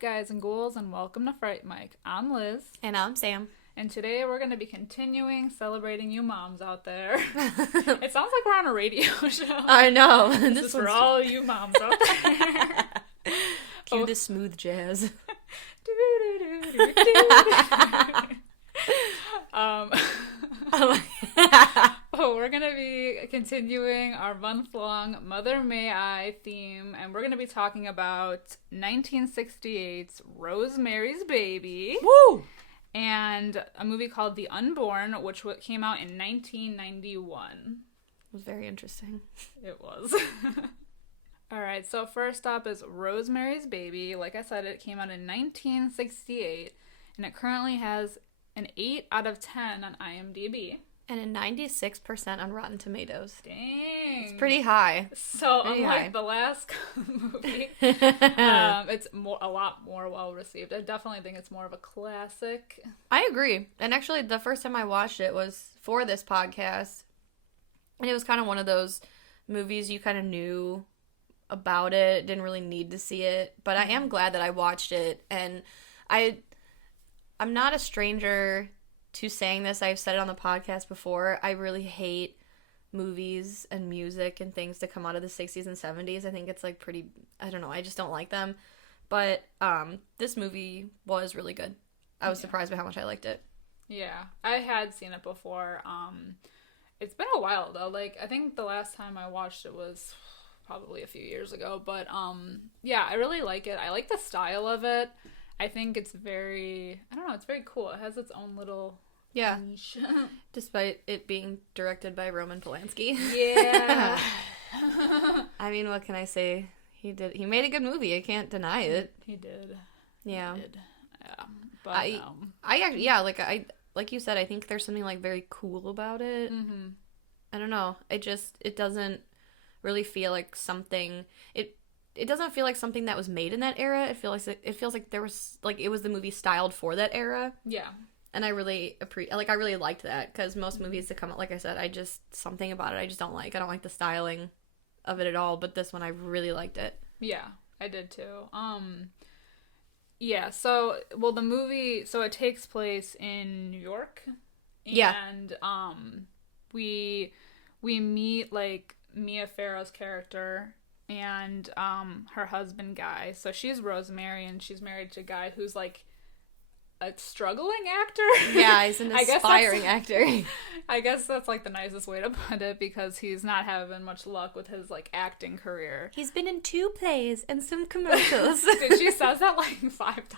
guys and ghouls, and welcome to Fright Mic. I'm Liz. And I'm Sam. And today we're going to be continuing celebrating you moms out there. It sounds like we're on a radio show. I know. This is for all you moms out there. Cue the smooth jazz. We're going to be continuing our month-long Mother May I theme, and we're going to be talking about 1968's Rosemary's Baby. Woo! And a movie called The Unborn, which came out in 1991. It was very interesting. It was. Alright, so first up is Rosemary's Baby. Like I said, it came out in 1968, and it currently has an 8 out of 10 on IMDb. And a 96% on Rotten Tomatoes. Dang. It's pretty high. So, pretty unlike high. the last movie, it's a lot more well-received. I definitely think it's more of a classic. I agree. And actually, the first time I watched it was for this podcast. And it was kind of one of those movies you kind of knew about it, didn't really need to see it. But I am glad that I watched it. And I'm not a stranger to saying this. I've said it on the podcast before. I really hate movies and music and things that come out of the 60s and 70s. I think it's like pretty, I don't know, I just don't like them. But this movie was really good. I was surprised by how much I liked it. Yeah, I had seen it before. It's been a while though. Like, I think the last time I watched it was probably a few years ago. But yeah, I really like it. I like the style of it. I think it's very, I don't know, it's very cool. It has its own little niche. Despite it being directed by Roman Polanski. Yeah. I mean, what can I say? He made a good movie. I can't deny it. He did. Yeah. He did. Yeah. But I actually, yeah, like you said, I think there's something like very cool about it. Mm-hmm. I don't know. It doesn't really feel like something, it doesn't feel like something that was made in that era. It feels like there was, like, it was the movie styled for that era. Yeah. And I really I really liked that, because most movies that come out, like I said, something about it I just don't like. I don't like the styling of it at all, but this one I really liked it. Yeah, I did too. Yeah, so, well, the movie, so it takes place in New York. And, we meet, like, Mia Farrow's character and her husband Guy. So she's Rosemary, and she's married to a guy who's like a struggling actor. Yeah, he's an aspiring actor. I guess that's like the nicest way to put it, because he's not having much luck with his like acting career. He's been in 2 plays and some commercials. Dude, she says that like 5 times.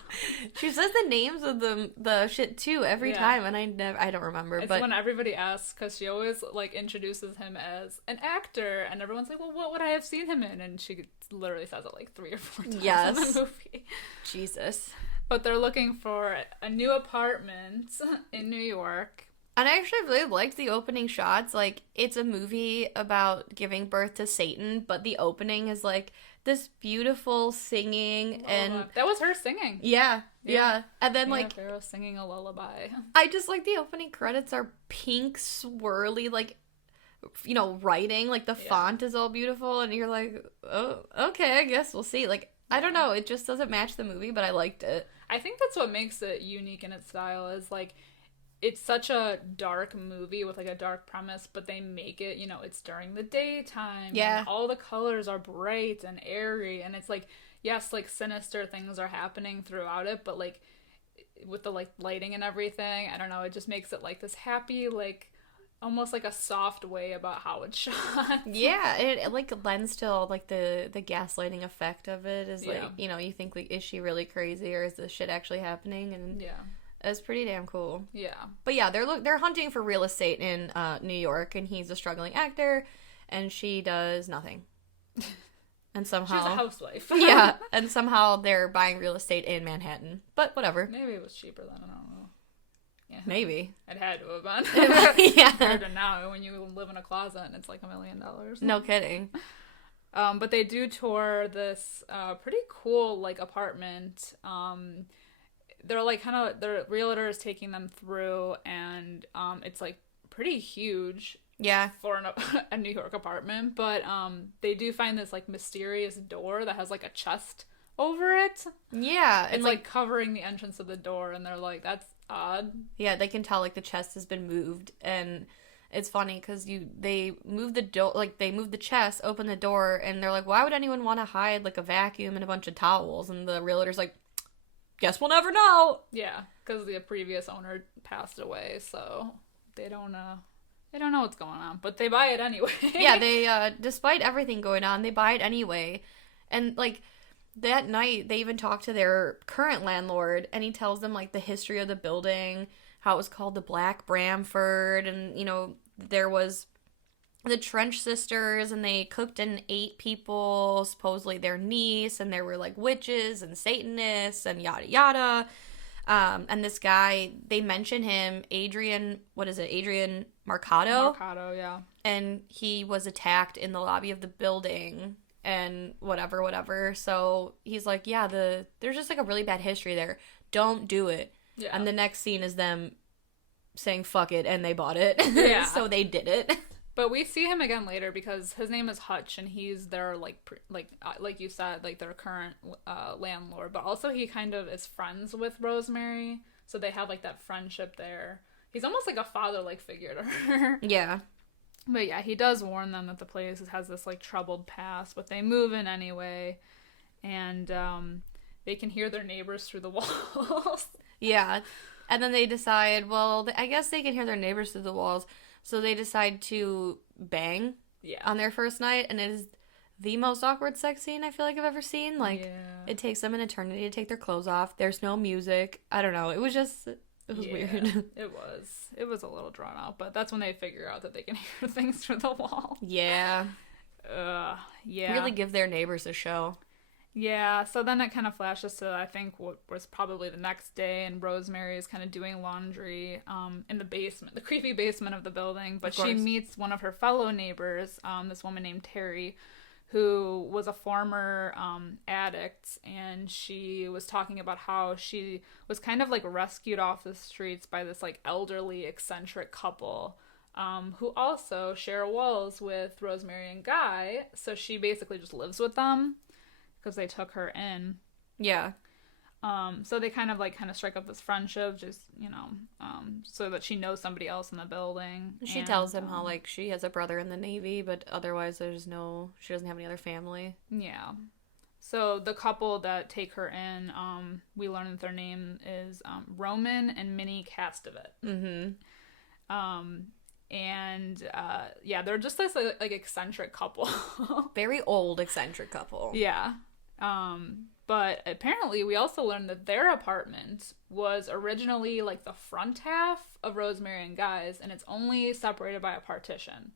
She says the names of the shit too every time, and I don't remember. It's but when everybody asks, because she always like introduces him as an actor, and everyone's like, well, what would I have seen him in? And she literally says it like 3 or 4 times in the movie. Jesus. But they're looking for a new apartment in New York. And I actually really liked the opening shots. Like, it's a movie about giving birth to Satan, but the opening is like this beautiful singing, and that was her singing. Yeah. And then like Farrow singing a lullaby. I just like the opening credits are pink, swirly, like, you know, writing. Like, the font is all beautiful, and you're like, oh, okay, I guess we'll see. Like, I don't know, it just doesn't match the movie, but I liked it. I think that's what makes it unique in its style, is like, it's such a dark movie with like a dark premise, but they make it, you know, it's during the daytime. Yeah. And all the colors are bright and airy, and it's like, yes, like sinister things are happening throughout it, but like with the like lighting and everything, I don't know, it just makes it like this happy, like almost like a soft way about how it's shot. Yeah, it like lends to all like the gaslighting effect of it. Is like, you know, you think like, is she really crazy, or is this shit actually happening? And it's pretty damn cool. Yeah. But yeah, they're hunting for real estate in New York, and he's a struggling actor, and she does nothing. And somehow she's a housewife. Yeah, and somehow they're buying real estate in Manhattan. But whatever. Maybe it was cheaper then, I don't know. Yeah. Maybe. It had to have been. Yeah. Compared to now, when you live in a closet and it's like $1 million. No kidding. But they do tour this pretty cool like apartment. They're like their realtor is taking them through, and it's like pretty huge. Yeah. For a New York apartment, but they do find this like mysterious door that has like a chest over it. Yeah. It's, like, covering the entrance of the door, and they're like, that's odd. Yeah, they can tell, like, the chest has been moved, and it's funny, because they move the door, like, they move the chest, open the door, and they're like, why would anyone want to hide, like, a vacuum and a bunch of towels? And the realtor's like, guess we'll never know. Yeah, because the previous owner passed away, so they don't know what's going on, but they buy it anyway. Yeah, they, despite everything going on, they buy it anyway. And, like, that night, they even talk to their current landlord, and he tells them, like, the history of the building, how it was called the Black Bramford, and, you know, there was the Trench sisters, and they cooked and ate people, supposedly their niece, and there were, like, witches and Satanists, and yada yada. And this guy, they mention him, Adrian Marcato? Marcato, yeah. And he was attacked in the lobby of the building, and whatever. So he's like, yeah, there's just, like, a really bad history there. Don't do it. Yeah. And the next scene is them saying fuck it, and they bought it. Yeah. So they did it. But we see him again later because his name is Hutch, and he's their, like you said, like, their current landlord. But also he kind of is friends with Rosemary, so they have, like, that friendship there. He's almost like a father-like figure to her. Yeah. But yeah, he does warn them that the place has this, like, troubled past, but they move in anyway, and they can hear their neighbors through the walls. Yeah. And then they decide, well, I guess they can hear their neighbors through the walls, so they decide to bang on their first night, and it is the most awkward sex scene I feel like I've ever seen. Like, It takes them an eternity to take their clothes off. There's no music. I don't know. It was weird. It was a little drawn out, but that's when they figure out that they can hear things through the wall. Yeah. Yeah. Really give their neighbors a show. Yeah, so then it kind of flashes to, I think, what was probably the next day, and Rosemary is kind of doing laundry in the basement, the creepy basement of the building, but she meets one of her fellow neighbors, this woman named Terry, who was a former addict, and she was talking about how she was kind of, like, rescued off the streets by this, like, elderly, eccentric couple who also share walls with Rosemary and Guy, so she basically just lives with them because they took her in. Yeah. So they kind of strike up this friendship, just, you know, so that she knows somebody else in the building. She tells him how, like, she has a brother in the Navy, but otherwise she doesn't have any other family. Yeah. So the couple that take her in, we learn that their name is Roman and Minnie Castevet. Mm-hmm. They're just this, like, eccentric couple. Very old eccentric couple. Yeah. But apparently we also learned that their apartment was originally, like, the front half of Rosemary and Guy's, and it's only separated by a partition.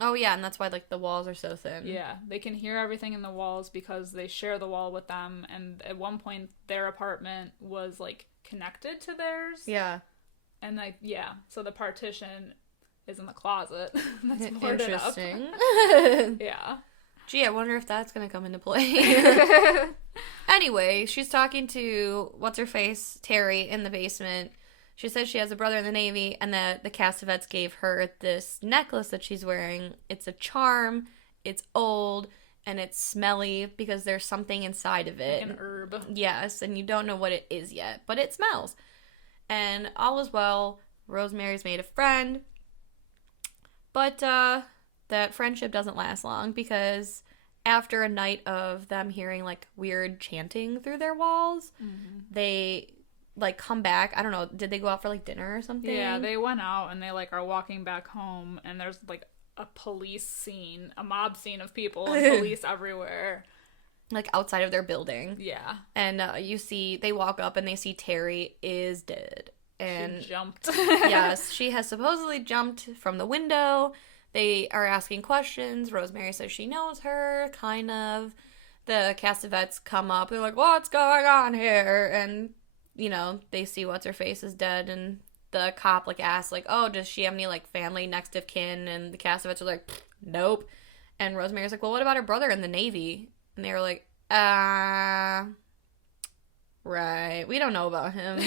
Oh, yeah, and that's why, like, the walls are so thin. Yeah, they can hear everything in the walls because they share the wall with them, and at one point their apartment was, like, connected to theirs. Yeah. And, like, yeah, so the partition is in the closet. That's boarded interesting. Up. Yeah. Gee, I wonder if that's going to come into play. Anyway, she's talking to, what's-her-face, Terry, in the basement. She says she has a brother in the Navy, and that the Castevets gave her this necklace that she's wearing. It's a charm, it's old, and it's smelly because there's something inside of it. Like an herb. Yes, and you don't know what it is yet, but it smells. And all is well. Rosemary's made a friend. But that friendship doesn't last long because after a night of them hearing, like, weird chanting through their walls, they, like, come back. I don't know. Did they go out for, like, dinner or something? Yeah, they went out and they, like, are walking back home, and there's, like, a police scene, a mob scene of people and police everywhere. Like, outside of their building. Yeah. And they walk up and they see Terry is dead. And she jumped. Yes, she has supposedly jumped from the window. They are asking questions. Rosemary says she knows her, kind of. The Castevets come up. They're like, what's going on here? And, you know, they see what's-her-face is dead. And the cop, like, asks, like, oh, does she have any, like, family, next of kin? And the Castevets are like, nope. And Rosemary's like, well, what about her brother in the Navy? And they were like, Right. We don't know about him.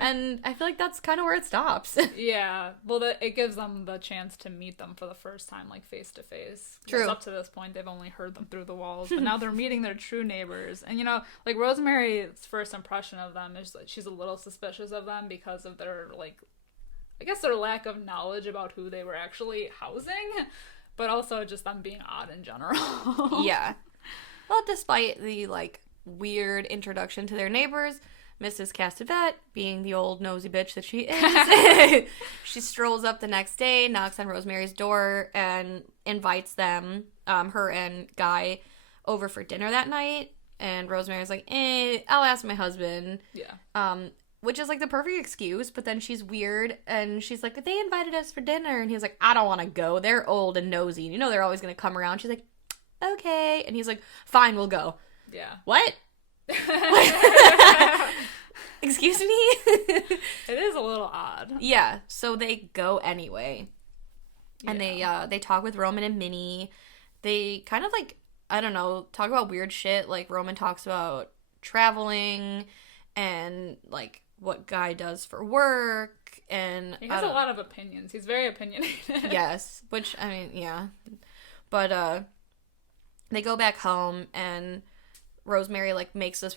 And I feel like that's kind of where it stops. Yeah. Well, it gives them the chance to meet them for the first time, like, face to face. True. Up to this point, they've only heard them through the walls. But now they're meeting their true neighbors. And, you know, like, Rosemary's first impression of them is that she's a little suspicious of them because of their, like, I guess their lack of knowledge about who they were actually housing. But also just them being odd in general. Yeah. Well, despite the, like, weird introduction to their neighbors, Mrs. Castevet, being the old nosy bitch that she is, she strolls up the next day, knocks on Rosemary's door, and invites them, her and Guy, over for dinner that night. And Rosemary's like, I'll ask my husband. Yeah. Which is, like, the perfect excuse, but then she's weird, and she's like, they invited us for dinner, and he's like, I don't want to go. They're old and nosy, and you know they're always going to come around. She's like, okay. And he's like, fine, we'll go. Yeah. What? Excuse me? It is a little odd. Yeah, so they go anyway. And they talk with Roman and Minnie. They kind of, like, I don't know, talk about weird shit. Like, Roman talks about traveling and, like, what Guy does for work. And he has a lot of opinions. He's very opinionated. Yes, which, I mean, yeah. But they go back home, and Rosemary, like, makes this,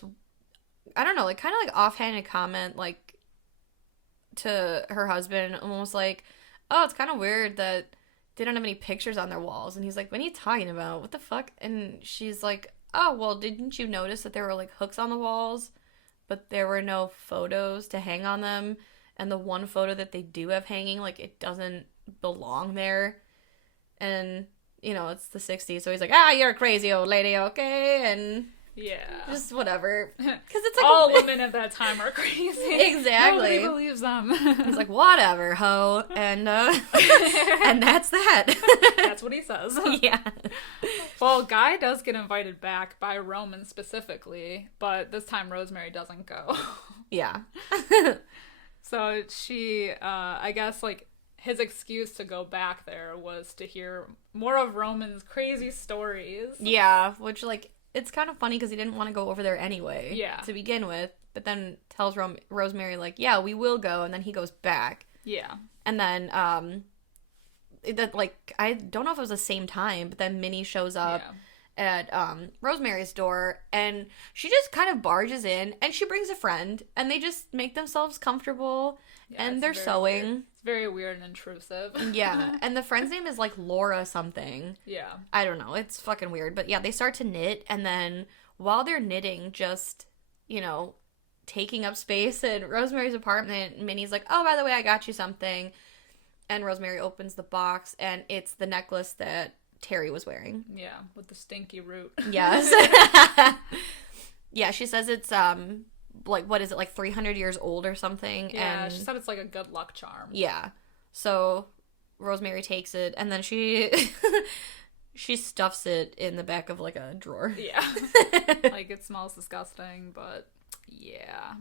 I don't know, like, kind of, like, offhanded comment, like, to her husband, almost like, oh, it's kind of weird that they don't have any pictures on their walls. And he's like, what are you talking about? What the fuck? And she's like, oh, well, didn't you notice that there were, like, hooks on the walls, but there were no photos to hang on them? And the one photo that they do have hanging, like, it doesn't belong there. And, you know, it's the 60s, so he's like, you're a crazy old lady, okay? And yeah, just whatever. Because it's like all women at that time are crazy. Exactly. Nobody believes them. He's like, whatever, ho. And and that's that. That's what he says. Yeah. Well, Guy does get invited back by Roman specifically, but this time Rosemary doesn't go. Yeah. So she, I guess, like, his excuse to go back there was to hear more of Roman's crazy stories. Yeah, which, like, it's kind of funny because he didn't want to go over there anyway. Yeah. To begin with, but then tells Rosemary, like, yeah, we will go, and then he goes back. Yeah. And then, that, like, I don't know if it was the same time, but then Minnie shows up at Rosemary's door, and she just kind of barges in, and she brings a friend, and they just make themselves comfortable, and they're sewing. Weird. It's very weird and intrusive. Yeah, and the friend's name is, like, Laura something. Yeah. I don't know, it's fucking weird, but yeah, they start to knit, and then while they're knitting, just, you know, taking up space in Rosemary's apartment, Minnie's like, oh, by the way, I got you something, and Rosemary opens the box, and it's the necklace that Terry was wearing. Yeah, with the stinky root. Yes. Yeah, she says it's, like, what is it, like 300 years old or something? Yeah, and she said it's like a good luck charm. Yeah. So Rosemary takes it, and then she stuffs it in the back of, like, a drawer. Yeah. Like, it smells disgusting, but yeah.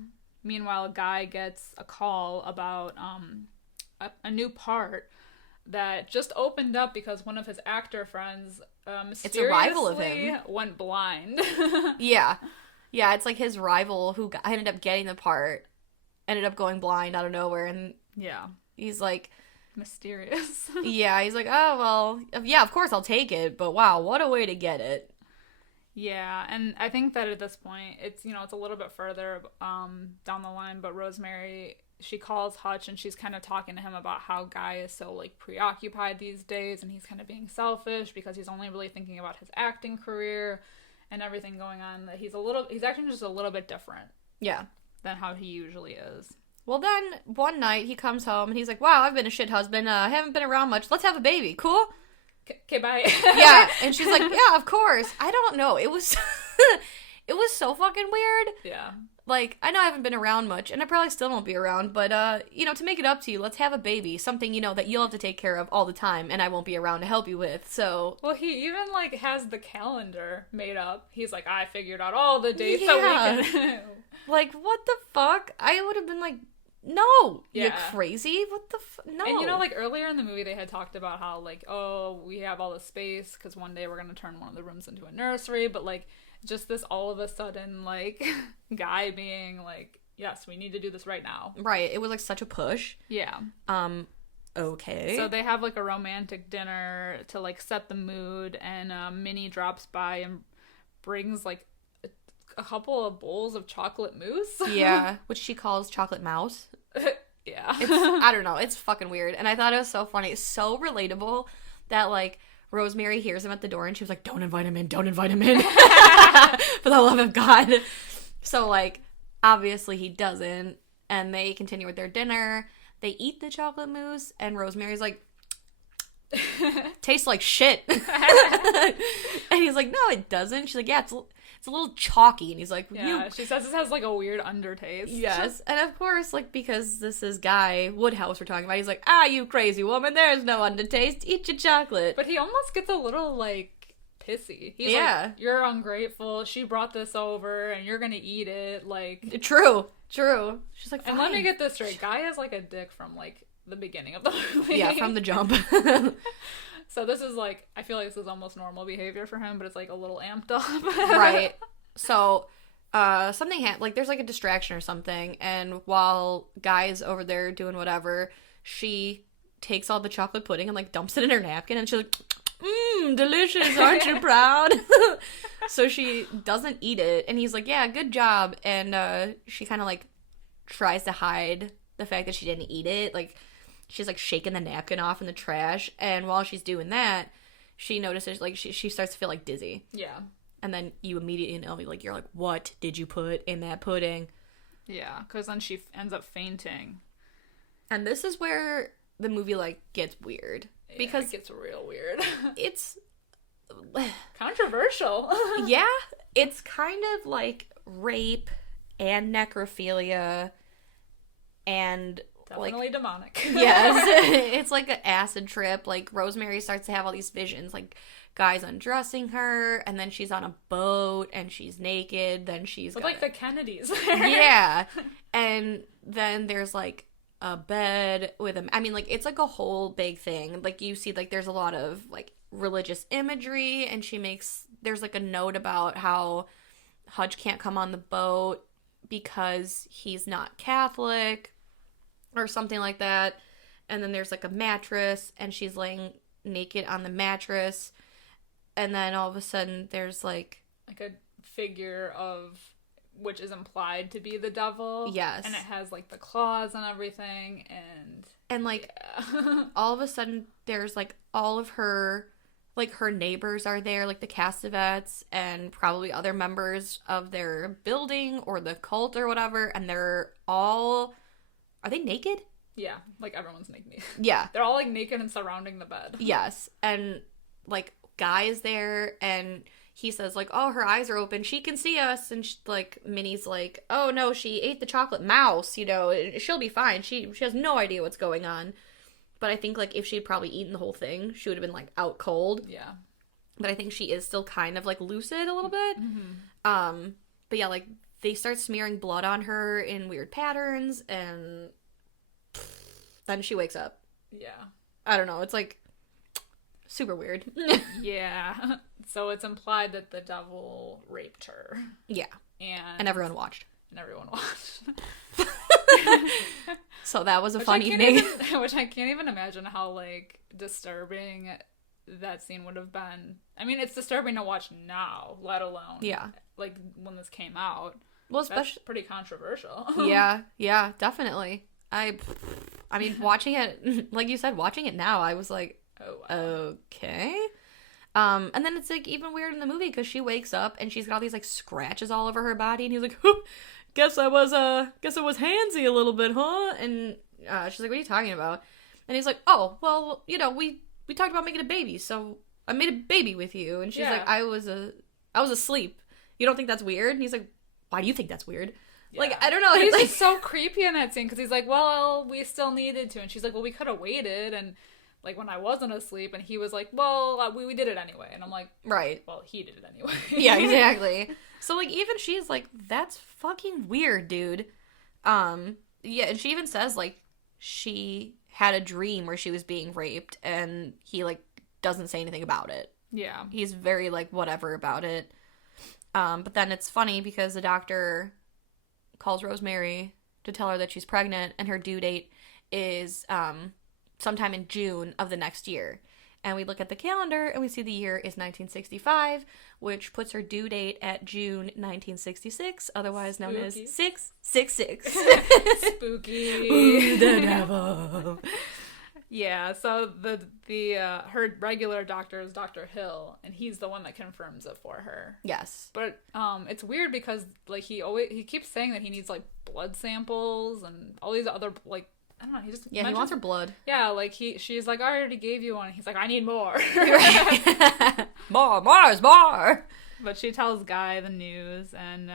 Meanwhile, a guy gets a call about a new part that just opened up because one of his actor friends mysteriously it's a rival of him. Went blind. Yeah. Yeah, it's like his rival who ended up getting the part ended up going blind out of nowhere, and yeah, he's like, mysterious. Yeah, he's like, oh, well, yeah, of course I'll take it, but wow, what a way to get it. Yeah, and I think that at this point, it's, you know, it's a little bit further down the line, but Rosemary, she calls Hutch, and she's kind of talking to him about how Guy is so, like, preoccupied these days, and he's kind of being selfish because he's only really thinking about his acting career and everything going on, that he's acting just a little bit different. Yeah. Than how he usually is. Well, then, one night, he comes home, and he's like, wow, I've been a shit husband, haven't been around much, let's have a baby, cool? Okay, bye. Yeah, and she's like, yeah, of course. I don't know, it was it was so fucking weird. Yeah. Like, I know I haven't been around much, and I probably still won't be around, but, you know, to make it up to you, let's have a baby. Something, you know, that you'll have to take care of all the time, and I won't be around to help you with, so... Well, he even, like, has the calendar made up. He's like, I figured out all the dates yeah. that we can... Like, what the fuck? I would have been like, No, Yeah. you're crazy. What the no. And you know, like earlier in the movie, they had talked about how like, oh, we have all this space because one day we're gonna turn one of the rooms into a nursery. But like, just this all of a sudden like guy being like, yes, we need to do this right now. Right. It was like such a push. Yeah. Okay. So they have like a romantic dinner to like set the mood, and Minnie drops by and brings like a couple of bowls of chocolate mousse. Yeah, which she calls chocolate mouse. Yeah. I don't know. It's fucking weird. And I thought it was so funny. It's so relatable that like Rosemary hears him at the door and she was like, don't invite him in. Don't invite him in. For the love of God. So like, obviously he doesn't. And they continue with their dinner. They eat the chocolate mousse and Rosemary's like, tastes like shit. And he's like, no, it doesn't. She's like, yeah, it's a little chalky. And he's like, yeah, she says this has like a weird undertaste. Yes. And of course, like, because this is Guy Woodhouse we're talking about, he's like, you crazy woman, there's no undertaste. Eat your chocolate. But he almost gets a little like pissy. He's like, you're ungrateful. She brought this over and you're gonna eat it. Like, True. She's like, fine. And let me get this straight. Guy is like a dick from like the beginning of the movie. Yeah, from the jump. So this is like, I feel like this is almost normal behavior for him, but it's like a little amped up. Right. So, something like there's like a distraction or something, and while Guy's over there doing whatever, she takes all the chocolate pudding and like dumps it in her napkin, and she's like, delicious, aren't you proud? So she doesn't eat it, and he's like, yeah, good job. And she kind of like tries to hide the fact that she didn't eat it. Like, she's like shaking the napkin off in the trash, and while she's doing that, she notices like she starts to feel like dizzy. Yeah. And then you immediately know, like, you're like, what did you put in that pudding? Yeah, because then she ends up fainting. And this is where the movie like gets weird. Yeah, because it gets real weird. It's controversial. Yeah, it's kind of like rape and necrophilia and definitely like, demonic. Yes. It's like an acid trip. Like, Rosemary starts to have all these visions, like Guy's undressing her, and then she's on a boat and she's naked, then she's with like the Kennedys. Yeah. And then there's like a bed with him. I mean, like, it's like a whole big thing. Like, you see, like, there's a lot of like religious imagery, and there's like a note about how Hutch can't come on the boat because he's not Catholic or something like that. And then there's like a mattress, and she's laying naked on the mattress, and then all of a sudden there's like a figure of, which is implied to be the devil. Yes. And it has like the claws and everything, and like yeah. All of a sudden there's like all of her, like, her neighbors are there, like the Castevets and probably other members of their building or the cult or whatever, and they're all, are they naked? Yeah, like everyone's naked. Yeah. They're all like naked and surrounding the bed. Yes. And like Guy is there, and he says like, oh, her eyes are open, she can see us, and like Minnie's like, oh no, she ate the chocolate mouse, you know, she'll be fine, she has no idea what's going on. But I think like if she'd probably eaten the whole thing, she would have been like out cold. Yeah. But I think she is still kind of like lucid a little bit. Mm-hmm. But yeah, like they start smearing blood on her in weird patterns, and then she wakes up. Yeah. I don't know, it's like super weird. Yeah. So it's implied that the devil raped her. Yeah. And everyone watched. So that was a fun evening. Which I can't even imagine how like disturbing that scene would have been. I mean, it's disturbing to watch now, let alone like when this came out. Well, especially, that's pretty controversial. yeah, definitely. I mean, watching it, like you said, watching it now, I was like, oh, wow. Okay. And then it's like even weird in the movie because she wakes up and she's got all these like scratches all over her body, and he's like, guess I was handsy a little bit, huh? And she's like, what are you talking about? And he's like, oh, well, you know, we talked about making a baby, so I made a baby with you. And she's like, I was asleep. You don't think that's weird? And he's like, why do you think that's weird? Yeah. Like, I don't know. He's like just so creepy in that scene because he's like, well, we still needed to. And she's like, well, we could have waited. And like when I wasn't asleep, and he was like, well, we did it anyway. And I'm like, right. Well, he did it anyway. Yeah, exactly. So like even she's like, that's fucking weird, dude. Yeah, and she even says, like, she had a dream where she was being raped, and he, like, doesn't say anything about it. Yeah. He's very, like, whatever about it. But then it's funny because the doctor calls Rosemary to tell her that she's pregnant, and her due date is sometime in June of the next year. And we look at the calendar, and we see the year is 1965, which puts her due date at June 1966, otherwise known as 666. Spooky. Ooh, the devil. Yeah, so her regular doctor is Dr. Hill, and he's the one that confirms it for her. Yes. But it's weird because, like, he keeps saying that he needs, like, blood samples and all these other, like, I don't know, he just he wants her blood. Yeah, like, she's like, I already gave you one. He's like, I need more. More. But she tells Guy the news, and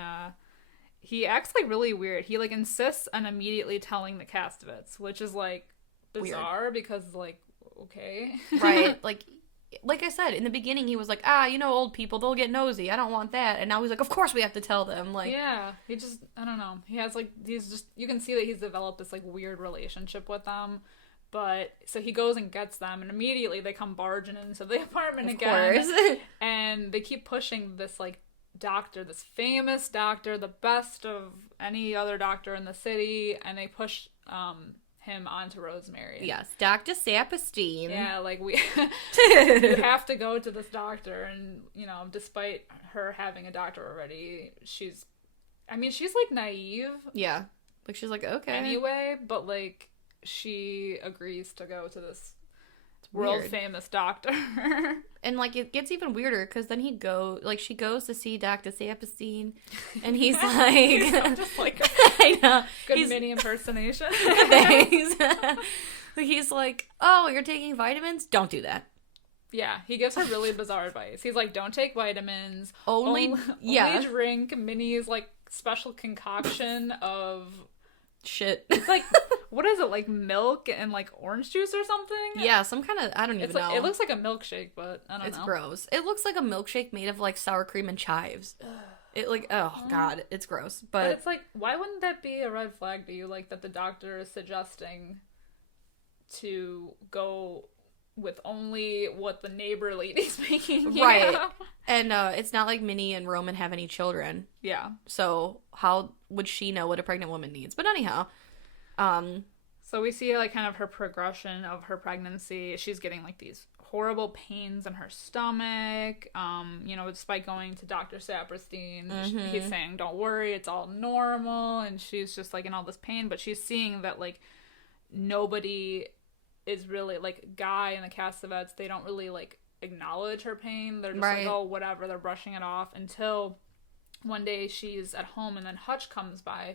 he acts, like, really weird. He, like, insists on immediately telling the Castovits, which is, like, bizarre weird. Because, like, okay. Right. Like I said, in the beginning, he was like, old people, they'll get nosy. I don't want that. And now he's like, of course we have to tell them. Like, yeah, he just, I don't know. He has, like, you can see that he's developed this, like, weird relationship with them. But, so he goes and gets them, and immediately they come barging into the apartment again. Of course. And they keep pushing this, like, doctor, this famous doctor, the best of any other doctor in the city, and they push, him onto Rosemary. Yes, Dr. Saperstein. Yeah, like, you have to go to this doctor, and, despite her having a doctor already, she's like naive. Yeah, like, she's like, okay. Anyway, but, like, she agrees to go to this world famous doctor. And, like, it gets even weirder because then she goes to see Dr. Saperstein, and he's like, just like I know, good mini impersonation. Thanks. He's like, oh, you're taking vitamins? Don't do that. Yeah, he gives her really bizarre advice. He's like, don't take vitamins. Only drink Minnie's, like, special concoction of shit. It's like, what is it, like milk and, like, orange juice or something? Yeah, some kind of, I don't even know. It looks like a milkshake, but I don't know. It's gross. It looks like a milkshake made of, like, sour cream and chives. It, like, oh god, it's gross. But it's like, why wouldn't that be a red flag to you? Like, that the doctor is suggesting to go with only what the neighbor lady's making. Right. Know? And it's not like Minnie and Roman have any children. Yeah. So how would she know what a pregnant woman needs? But anyhow. So we see, like, kind of her progression of her pregnancy. She's getting, like, these horrible pains in her stomach. Despite going to Dr. Saperstein, he's saying, don't worry, it's all normal. And she's just, like, in all this pain. But she's seeing that, like, nobody is really, like, Guy and the Castovets, they don't really, like, acknowledge her pain. They're just like, oh, whatever, they're brushing it off, until one day she's at home, and then Hutch comes by,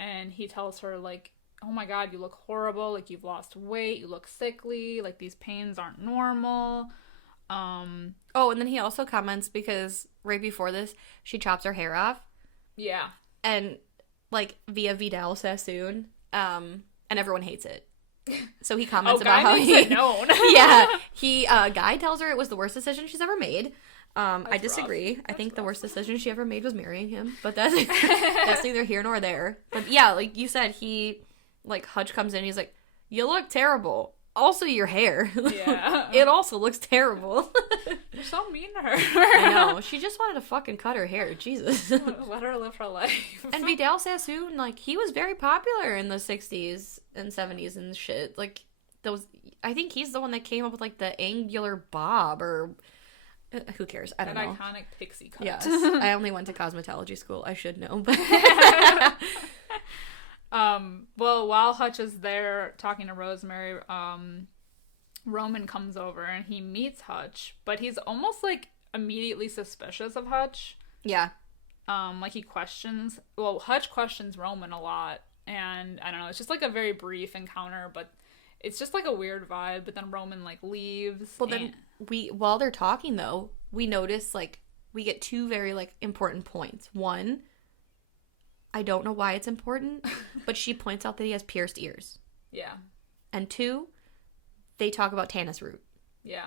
and he tells her, like, oh my god, you look horrible, like, you've lost weight, you look sickly, like, these pains aren't normal. And then he also comments, because right before this, she chops her hair off. Yeah. And, like, via Vidal Sassoon, and everyone hates it. So he comments about how he known. Guy tells her it was the worst decision she's ever made. I disagree. I think the worst decision she ever made was marrying him, but that's neither here nor there. But yeah, like you said, Hutch comes in, he's like, you look terrible. Also, your hair. Yeah. It also looks terrible. You're so mean to her. I know. She just wanted to fucking cut her hair. Jesus. Let her live her life. And Vidal Sassoon, like, he was very popular in the 60s and 70s and shit. Like, I think he's the one that came up with, like, the angular bob, or who cares? I don't know. An iconic pixie cut. Yes. I only went to cosmetology school. I should know. But well, while Hutch is there talking to Rosemary, Roman comes over and he meets Hutch, but he's almost, like, immediately suspicious of Hutch. Yeah. Hutch questions Roman a lot, and I don't know, it's just, like, a very brief encounter, but it's just, like, a weird vibe. But then Roman, like, leaves. Well, then while they're talking, though, we notice, like, we get two very, like, important points. One, I don't know why it's important, but she points out that he has pierced ears. Yeah. And two, they talk about Tannis root. Yeah.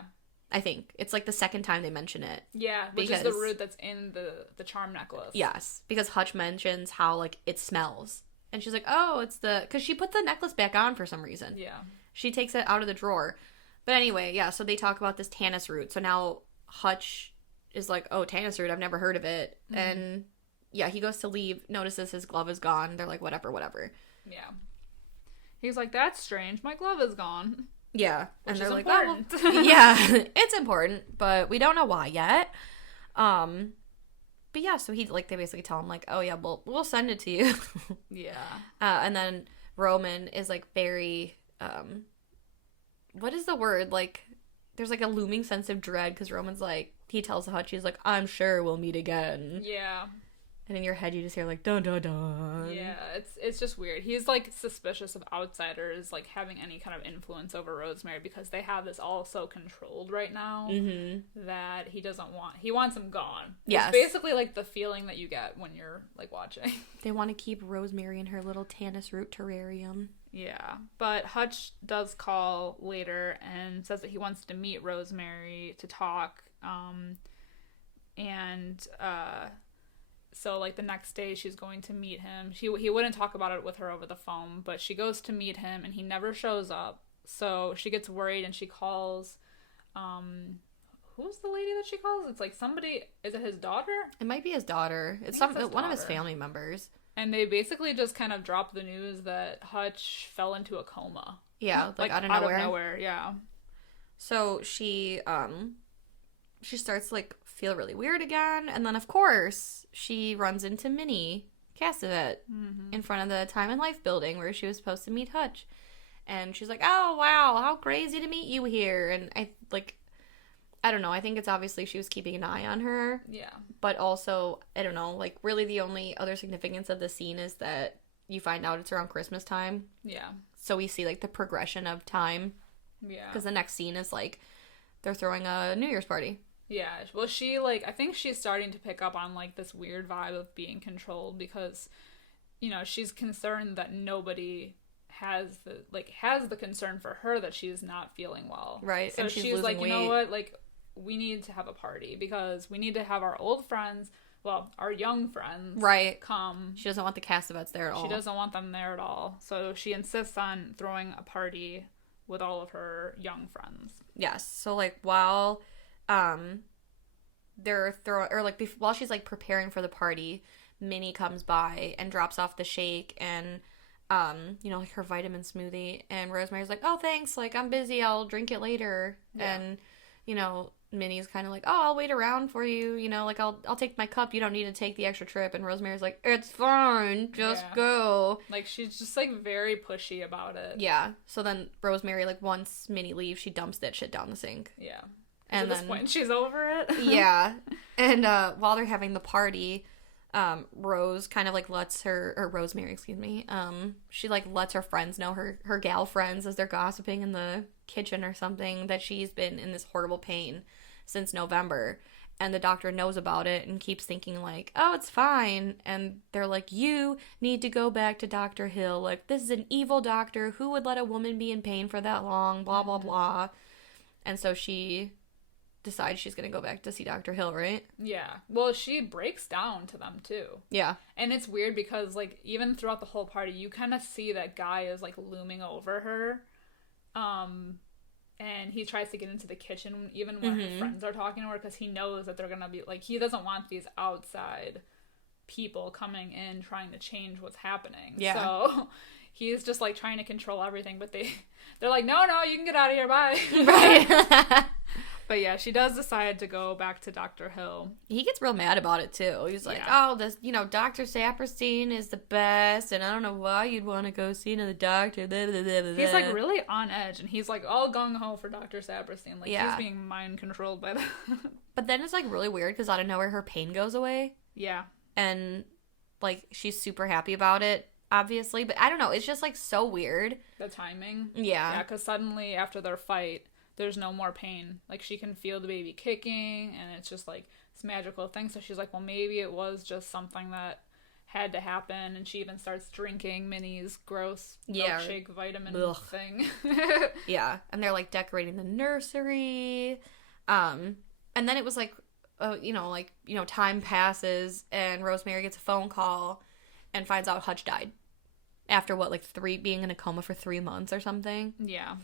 I think. It's, like, the second time they mention it. Yeah, which is the root that's in the charm necklace. Yes, because Hutch mentions how, like, it smells. And she's like, oh, it's because she put the necklace back on for some reason. Yeah. She takes it out of the drawer. But anyway, yeah, so they talk about this Tannis root. So now Hutch is like, oh, Tannis root, I've never heard of it. Mm-hmm. And yeah, he goes to leave, notices his glove is gone. They're like, whatever. Yeah. He's like, that's strange. My glove is gone. Yeah. Which and they're like, important. oh, well, yeah, it's important, but we don't know why yet. But yeah, so they basically tell him, like, oh, yeah, we'll send it to you. Yeah. And then Roman is, like, very, what is the word? Like, there's, like, a looming sense of dread, because Roman's, like, he tells Hutch, he's like, I'm sure we'll meet again. Yeah. And in your head, you just hear, like, dun, dun, dun. Yeah, it's just weird. He's, like, suspicious of outsiders, like, having any kind of influence over Rosemary because they have this all so controlled right now that he wants them gone. Yes. It's basically, like, the feeling that you get when you're, like, watching. They want to keep Rosemary in her little Tannis root terrarium. Yeah, but Hutch does call later and says that he wants to meet Rosemary to talk, so, like, the next day she's going to meet him. He wouldn't talk about it with her over the phone, but she goes to meet him, and he never shows up. So she gets worried, and she calls, who's the lady that she calls? It's, like, somebody, is it his daughter? It might be his daughter. It's one of his family members. And they basically just kind of drop the news that Hutch fell into a coma. Yeah, like out of nowhere. Out of nowhere, yeah. So she starts to, like, feel really weird again, and then of course she runs into Minnie Castevet in front of the Time and Life building where she was supposed to meet Hutch, and she's like, oh wow, how crazy to meet you here. And I don't know, I think it's obviously she was keeping an eye on her, yeah, but also I don't know, like, really the only other significance of the scene is that you find out it's around Christmas time, yeah, so we see, like, the progression of time, yeah, because the next scene is, like, they're throwing a New Year's party. Yeah, well, she, like, I think she's starting to pick up on, like, this weird vibe of being controlled because, you know, she's concerned that nobody has the concern for her that she's not feeling well. Right, so and she's like, you know what, like, we need to have a party because we need to have our old friends, well, our young friends, right, come. She doesn't want the Castevets there at all. She doesn't want them there at all. So she insists on throwing a party with all of her young friends. Yes, so, like, while while she's, like, preparing for the party, Minnie comes by and drops off the shake and like, her vitamin smoothie, and Rosemary's like, oh, thanks, like, I'm busy, I'll drink it later. Yeah. And, you know, Minnie's kind of like, oh, I'll wait around for you, you know, like, I'll take my cup, you don't need to take the extra trip. And Rosemary's like, it's fine, just go. Like, she's just, like, very pushy about it. Yeah, so then Rosemary, like, once Minnie leaves, she dumps that shit down the sink. Yeah. And at this point, she's over it. Yeah. And while they're having the party, Rose kind of, like, Rosemary, excuse me, she, like, lets her friends know, her gal friends, as they're gossiping in the kitchen or something, that she's been in this horrible pain since November. And the doctor knows about it and keeps thinking, like, oh, it's fine. And they're like, you need to go back to Dr. Hill. Like, this is an evil doctor. Who would let a woman be in pain for that long? Blah, blah, blah. And so she decides she's going to go back to see Dr. Hill, right? Yeah. Well, she breaks down to them, too. Yeah. And it's weird because, like, even throughout the whole party, you kind of see that Guy is, like, looming over her. And he tries to get into the kitchen even when her friends are talking to her because he knows that they're going to be, like, he doesn't want these outside people coming in trying to change what's happening. Yeah. So he's just, like, trying to control everything, but they're like, no, you can get out of here, bye. Right. But yeah, she does decide to go back to Dr. Hill. He gets real mad about it, too. He's like, oh, this, Dr. Saperstein is the best, and I don't know why you'd want to go see another doctor. Blah, blah, blah, blah. He's, like, really on edge, and he's, like, all gung-ho for Dr. Saperstein. Like, he's being mind-controlled by that. But then it's, like, really weird, because out of nowhere, her pain goes away. Yeah. And, like, she's super happy about it, obviously. But I don't know, it's just, like, so weird. The timing. Yeah. Yeah, because suddenly, after their fight, there's no more pain. Like, she can feel the baby kicking, and it's just, like, this magical thing. So she's like, well, maybe it was just something that had to happen. And she even starts drinking Minnie's gross milkshake vitamin thing. Yeah. And they're, like, decorating the nursery. And then it was, like, time passes, and Rosemary gets a phone call and finds out Hutch died. after being in a coma for 3 months or something. Yeah.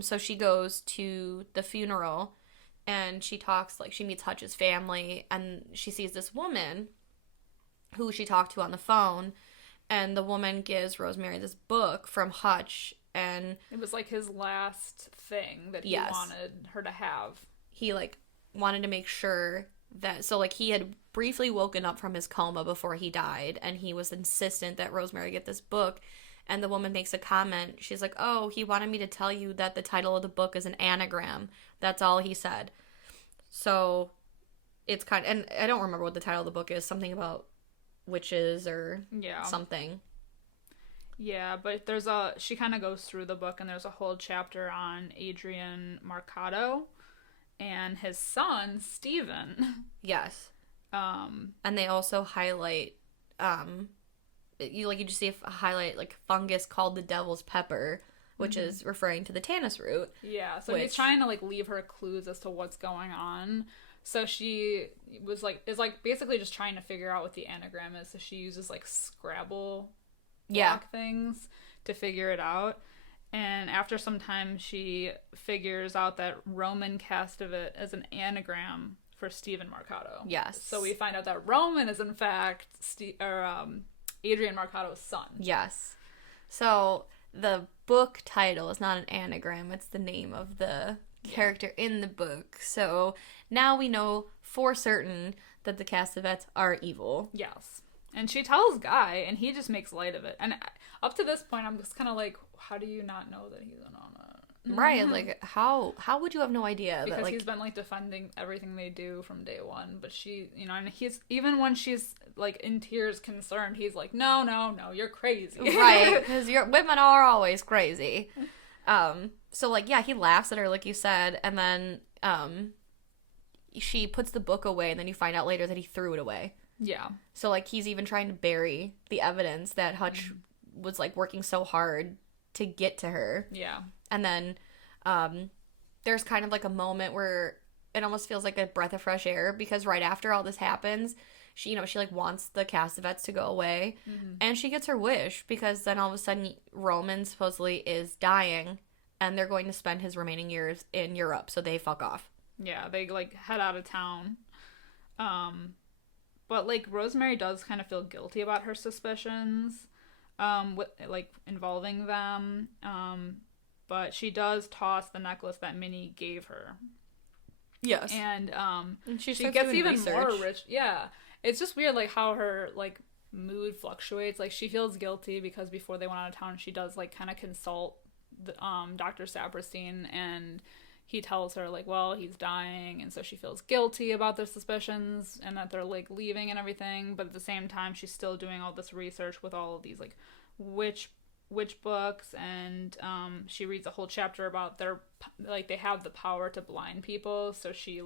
So she goes to the funeral and she talks, she meets Hutch's family, and she sees this woman who she talked to on the phone, and the woman gives Rosemary this book from Hutch, and it was his last thing that he wanted her to have. He wanted to make sure that, so he had briefly woken up from his coma before he died, and he was insistent that Rosemary get this book. And the woman makes a comment. She's like, oh, he wanted me to tell you that the title of the book is an anagram. That's all he said. So it's and I don't remember what the title of the book is. Something about witches or something. Yeah, but she kind of goes through the book, and there's a whole chapter on Adrian Marcato and his son, Stephen. Yes. And they also highlight, you just see a highlight fungus called the devil's pepper, which is referring to the tannis root. Yeah, so he's trying to leave her clues as to what's going on. So she was is basically just trying to figure out what the anagram is. So she uses Scrabble block things to figure it out. And after some time, she figures out that Roman Castevet is an anagram for Stephen Marcato. Yes. So we find out that Roman is in fact Adrian Marcato's son. Yes. So the book title is not an anagram. It's the name of the character in the book. So now we know for certain that the Castevets are evil. Yes. And she tells Guy, and he just makes light of it. And up to this point, I'm just kind of how do you not know that he's an Anna? Right, how would you have no idea? Because that, he's been defending everything they do from day one, but she, and he's, even when she's in tears concerned, he's no, you're crazy. Right, because women are always crazy. So he laughs at her, like you said, and then she puts the book away, and then you find out later that he threw it away. Yeah. So he's even trying to bury the evidence that Hutch was working so hard to get to her. Yeah. And then there's kind of a moment where it almost feels like a breath of fresh air, because right after all this happens, she wants the Castevets to go away, and she gets her wish, because then all of a sudden Roman supposedly is dying, and they're going to spend his remaining years in Europe, so they fuck off. Yeah, they head out of town. But Rosemary does kind of feel guilty about her suspicions, with involving them. But she does toss the necklace that Minnie gave her. Yes. And she gets even research. more rich. Yeah. It's just weird how her mood fluctuates. She feels guilty because before they went out of town, she does kind of consult the, Dr. Saperstein, and he tells her well, he's dying, and so she feels guilty about their suspicions and that they're leaving and everything. But at the same time, she's still doing all this research with all of these witch books, and she reads a whole chapter about their they have the power to blind people, so she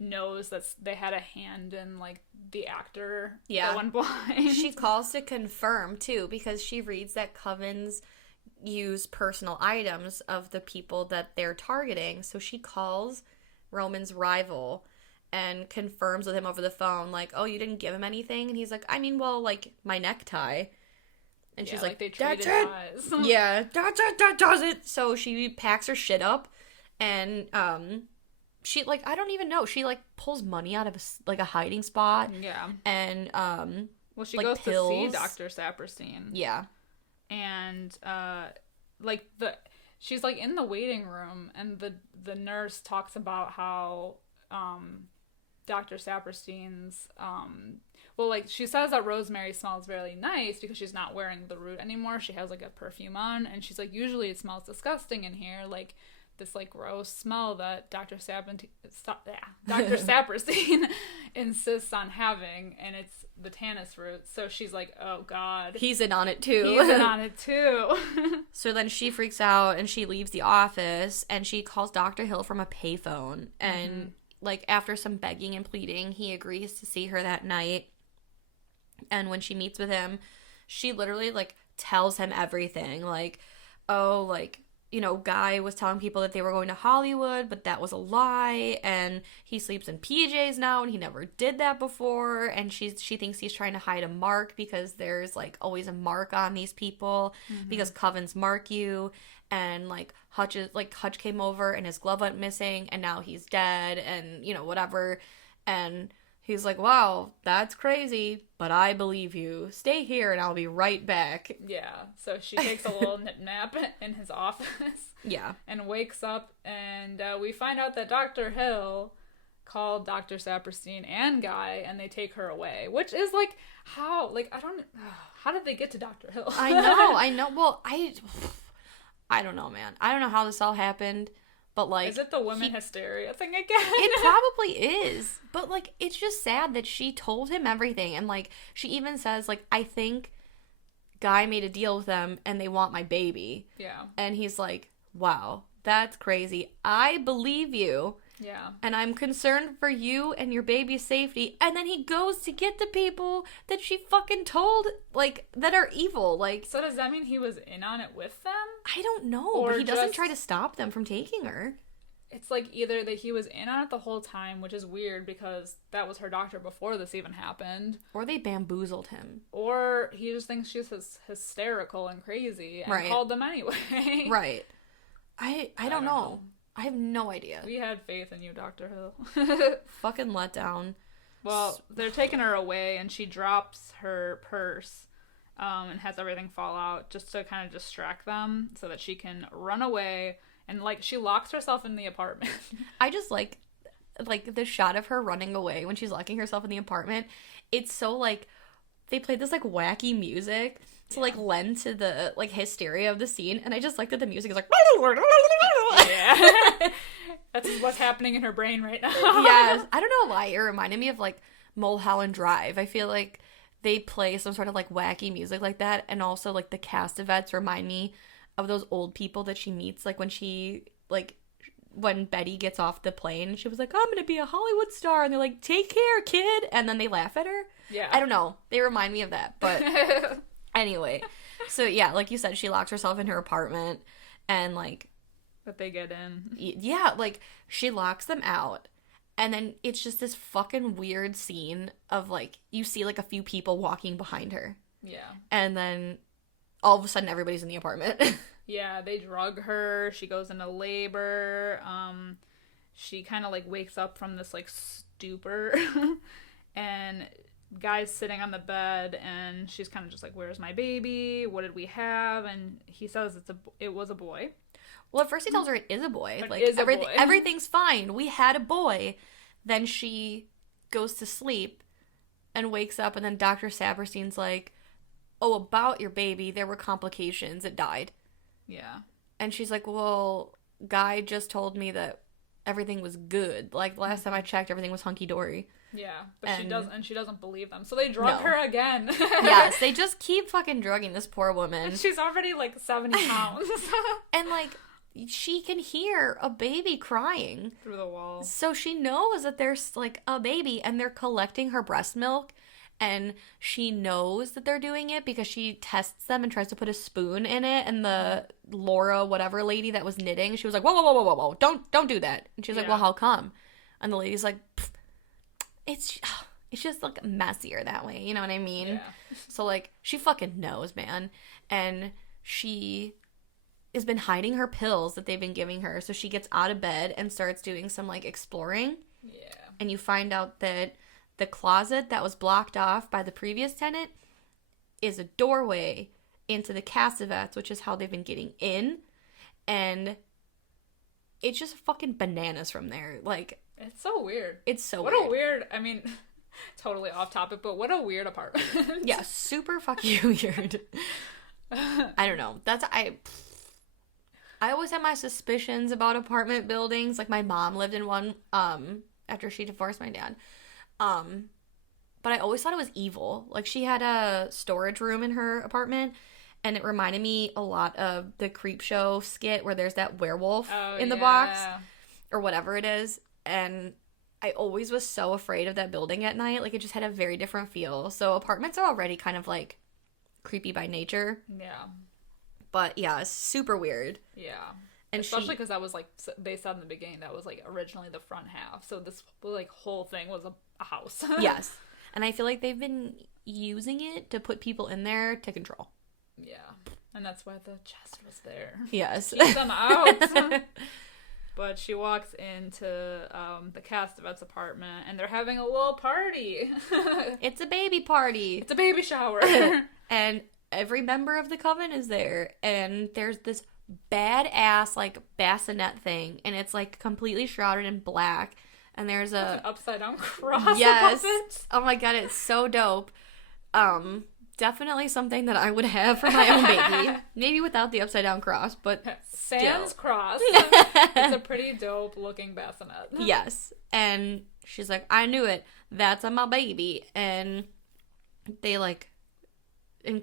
knows that they had a hand in the actor that went blind. She calls to confirm too, because she reads that covens use personal items of the people that they're targeting, so she calls Roman's rival and confirms with him over the phone oh, you didn't give him anything? And he's I mean, well, my necktie. And she's they that's traded it. eyes. Yeah, that's it. That does it. So she packs her shit up, and she I don't even know. She pulls money out of a hiding spot. Yeah. And well, she goes pills. to see Dr. Saperstein. Yeah. And she's in the waiting room, and the nurse talks about how Dr. Saperstein's she says that Rosemary smells very nice because she's not wearing the root anymore. She has a perfume on, and she's usually it smells disgusting in here, this gross smell that Dr. Saperstein insists on having, and it's the tannis root. So she's oh god, he's in on it too. He's in on it too. So then she freaks out and she leaves the office, and she calls Dr. Hill from a payphone, and after some begging and pleading, he agrees to see her that night. And when she meets with him, she literally tells him everything, Guy was telling people that they were going to Hollywood, but that was a lie, and he sleeps in PJs now, and he never did that before, and she thinks he's trying to hide a mark because there's, like, always a mark on these people, because covens mark you, and, like, Hutch came over, and his glove went missing, and now he's dead, and, whatever, and he's like, wow, that's crazy, but I believe you. Stay here and I'll be right back. Yeah, so she takes a little nap in his office. Yeah. And wakes up, and we find out that Dr. Hill called Dr. Saperstein and Guy, and they take her away. Which is, like, how did they get to Dr. Hill? I know. Well, I don't know, man. I don't know how this all happened. But, like... Is it the women hysteria thing again? It probably is. But, like, it's just sad that she told him everything. And, like, she even says, like, I think Guy made a deal with them and they want my baby. Yeah. And he's like, wow, that's crazy. I believe you. Yeah. And I'm concerned for you and your baby's safety. And then he goes to get the people that she fucking told, like, that are evil. Like, so does that mean he was in on it with them? I don't know. Or but he doesn't try to stop them from taking her. It's like either that he was in on it the whole time, which is weird because that was her doctor before this even happened. Or they bamboozled him. Or he just thinks she's hysterical and crazy and called them anyway. Right. I don't know. I have no idea. We had faith in you, Dr. Hill. Fucking letdown. Well, they're taking her away, and she drops her purse and has everything fall out just to kind of distract them so that she can run away. And, like, she locks herself in the apartment. I just like the shot of her running away when she's locking herself in the apartment. It's so, like, they played this, like, wacky music to, like, lend to the, like, hysteria of the scene. And I just like that the music is like... Yeah. That's what's happening in her brain right now. Yes. I don't know why. It reminded me of, like, Mulholland Drive. I feel like they play some sort of, like, wacky music like that. And also, like, the Castevets remind me of those old people that she meets. Like, when Betty gets off the plane, she was like, I'm gonna be a Hollywood star. And they're like, take care, kid. And then they laugh at her. Yeah. I don't know. They remind me of that. But anyway. So, yeah, like you said, she locks herself in her apartment. And, like... That they get in. Yeah, like, she locks them out. And then it's just this fucking weird scene of, like, you see, like, a few people walking behind her. Yeah. And then all of a sudden everybody's in the apartment. Yeah, they drug her. She goes into labor. She kind of, like, wakes up from this, like, stupor. And Guy's sitting on the bed, and she's kind of just like, where's my baby? What did we have? And he says it was a boy. Well, at first he tells her it is a boy. Like, boy. Everything's fine. We had a boy. Then she goes to sleep and wakes up, and then Dr. Saperstein's like, oh, about your baby, there were complications. It died. Yeah. And she's like, well, Guy just told me that everything was good. Like, last time I checked, everything was hunky-dory. Yeah, but she doesn't believe them. So they drug her again. Yes, they just keep fucking drugging this poor woman. And she's already, like, 70 pounds. And, like... she can hear a baby crying through the wall. So she knows that there's, like, a baby, and they're collecting her breast milk, and she knows that they're doing it because she tests them and tries to put a spoon in it, and the Laura whatever lady that was knitting, she was like, whoa, don't do that. And she's like, well, how come? And the lady's like, it's just, like, messier that way, you know what I mean? Yeah. So, like, she fucking knows, man. And she has been hiding her pills that they've been giving her, so she gets out of bed and starts doing some, like, exploring. Yeah. And you find out that the closet that was blocked off by the previous tenant is a doorway into the Castevets, which is how they've been getting in. And it's just fucking bananas from there. Like, it's so weird. It's so weird. What a weird, I mean, totally off topic, but what a weird apartment. Yeah, super fucking weird. I don't know. I always had my suspicions about apartment buildings. Like, my mom lived in one after she divorced my dad. But I always thought it was evil. Like, she had a storage room in her apartment, and it reminded me a lot of the Creepshow skit where there's that werewolf in the box or whatever it is. And I always was so afraid of that building at night. Like, it just had a very different feel. So apartments are already kind of, like, creepy by nature. Yeah. But yeah, it's super weird. Yeah. And especially because that was, like, they said in the beginning, that was, like, originally the front half. So this, like, whole thing was a house. Yes. And I feel like they've been using it to put people in there to control. Yeah. And that's why the chest was there. Yes. Keep them out. But she walks into the cast vet's apartment, and they're having a little party. It's a baby party. It's a baby shower. And every member of the coven is there. And there's this badass, like, bassinet thing. And it's, like, completely shrouded in black. And there's an upside-down cross yes. above it. Oh my god, it's so dope. Definitely something that I would have for my own baby. Maybe without the upside-down cross, but Sans still. Cross. It's a pretty dope-looking bassinet. Yes. And she's like, I knew it. That's my baby. And they, like,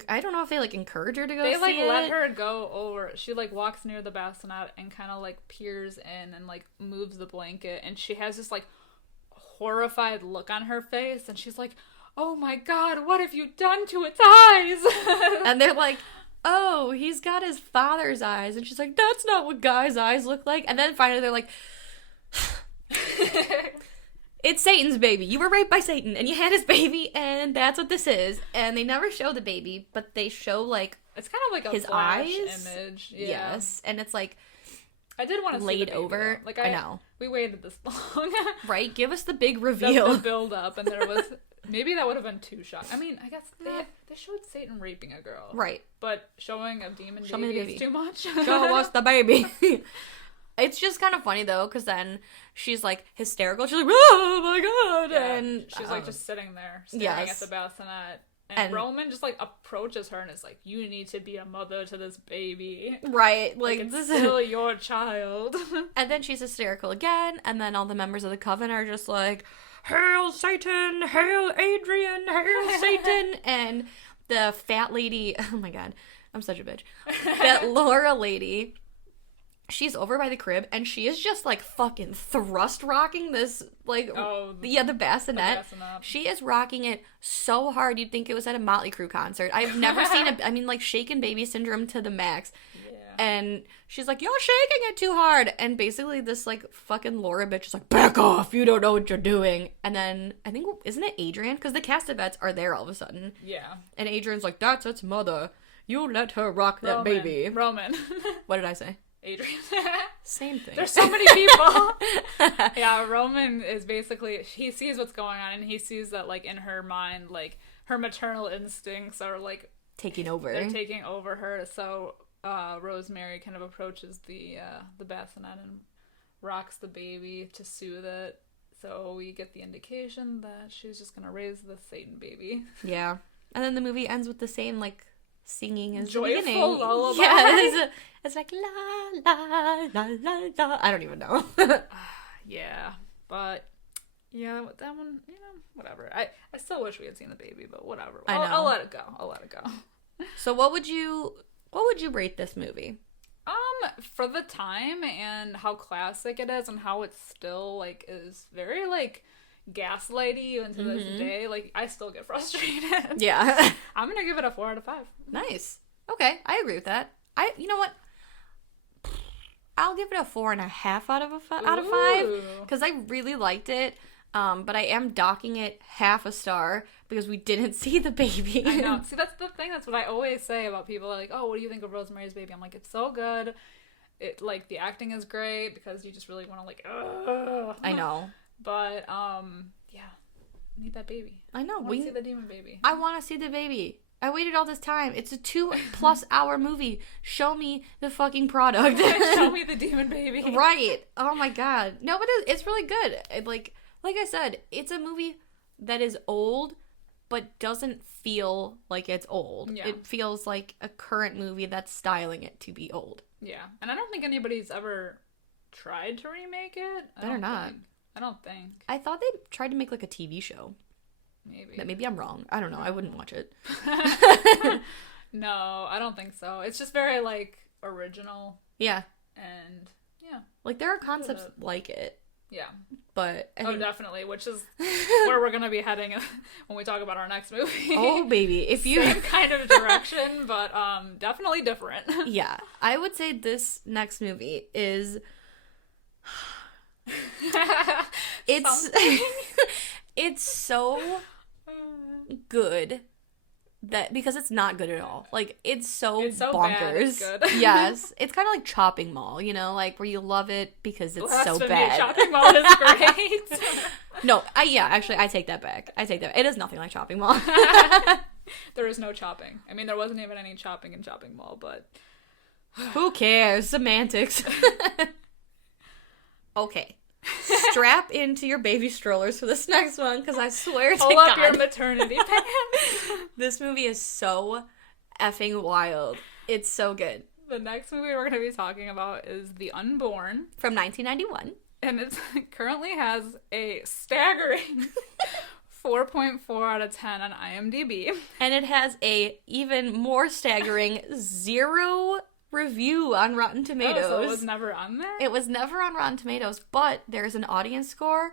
I don't know if they, like, encourage her to go see it. They, like, let her go over. She, like, walks near the bassinet and kind of, like, peers in and, like, moves the blanket. And she has this, like, horrified look on her face. And she's like, oh my god, what have you done to its eyes? And they're like, oh, he's got his father's eyes. And she's like, that's not what guys' eyes look like. And then finally they're like, it's Satan's baby. You were raped by Satan and you had his baby and that's what this is. And they never show the baby, but they show, like, it's kind of like a his flash eyes. Image. Yeah. Yes. And it's like, I did want to laid see the baby, over. Though. Like, I know. We waited this long. Right? Give us the big reveal. The build up, and there was maybe that would have been too shocking. I mean, I guess they showed Satan raping a girl, right? But showing a demon baby is too much. Show us the baby. It's just kind of funny though, because then she's like hysterical. She's like, oh my god, yeah, and she's like just sitting there staring at the bassinet. And Roman just, like, approaches her and is like, you need to be a mother to this baby. Right. Like it's still your child. And then she's hysterical again, and then all the members of the coven are just like, hail Satan, hail Adrian, hail Satan. And the fat lady, oh my god, I'm such a bitch. That Laura lady, she's over by the crib, and she is just, like, fucking thrust rocking this, like, the bassinet. She is rocking it so hard you'd think it was at a Motley Crue concert. I've never seen like, shaken baby syndrome to the max. Yeah. And she's like, you're shaking it too hard. And basically this, like, fucking Laura bitch is like, back off, you don't know what you're doing. And then, I think, isn't it Adrian? Because the cast of vets are there all of a sudden. Yeah. And Adrian's like, that's its mother. You let her rock that baby. Roman. What did I say? Adrian. Same thing. There's so many people. Yeah, Roman is basically, he sees what's going on, and he sees that, like, in her mind, like, her maternal instincts are, like, taking over. They're taking over her. So Rosemary kind of approaches the bassinet and rocks the baby to soothe it. So we get the indication that she's just gonna raise the Satan baby. Yeah. And then the movie ends with the same, like, singing as joyful the beginning. lullaby. Yeah, it's like la la la la la. I don't even know. Yeah, but yeah, that one, you know, whatever. I still wish we had seen the baby, but whatever. I'll let it go. So what would you rate this movie? For the time and how classic it is and how it still, like, is very, like, gaslighty even to this day, like, I still get frustrated. Yeah. I'm gonna give it a 4 out of 5. Nice. Okay, I agree with that. You know what? I'll give it a 4.5 out of 5 because I really liked it. But I am docking it half a star because we didn't see the baby. I know. See, that's the thing. That's what I always say about people. Like, oh, what do you think of Rosemary's Baby? I'm like, it's so good. It, like, the acting is great because you just really want to, like, ugh. I know. But, yeah. I need that baby. I know. I want to see the demon baby. I want to see the baby. I waited all this time. It's a 2+ hour movie. Show me the fucking product. Show me the demon baby. Right. Oh my god. No, but it's really good. Like I said, it's a movie that is old, but doesn't feel like it's old. Yeah. It feels like a current movie that's styling it to be old. Yeah. And I don't think anybody's ever tried to remake it. Better not. I don't think. I thought they tried to make, like, a TV show. Maybe I'm wrong. I don't know. I wouldn't watch it. No, I don't think so. It's just very, like, original. Yeah. And, yeah. Like, there are concepts like it. Yeah. But I think... definitely, which is where we're gonna be heading when we talk about our next movie. Oh, baby, if you same kind of direction, but definitely different. Yeah, I would say this next movie is it's so good that because it's not good at all. Like it's so bonkers. Bad, it's good. Yes, it's kind of like Chopping Mall, you know, like where you love it because it's so bad. Chopping Mall is great. No, actually, I take that back. It is nothing like Chopping Mall. There is no chopping. I mean, there wasn't even any chopping in Chopping Mall, but who cares? Semantics. Okay. Strap into your baby strollers for this next one, because I swear to God. Pull up your maternity pants. This movie is so effing wild. It's so good. The next movie we're going to be talking about is The Unborn. From 1991. And it currently has a staggering 4.4 out of 10 on IMDb. And it has a even more staggering 0 review on Rotten Tomatoes. Oh, so it was never on there? It was never on Rotten Tomatoes, but there's an audience score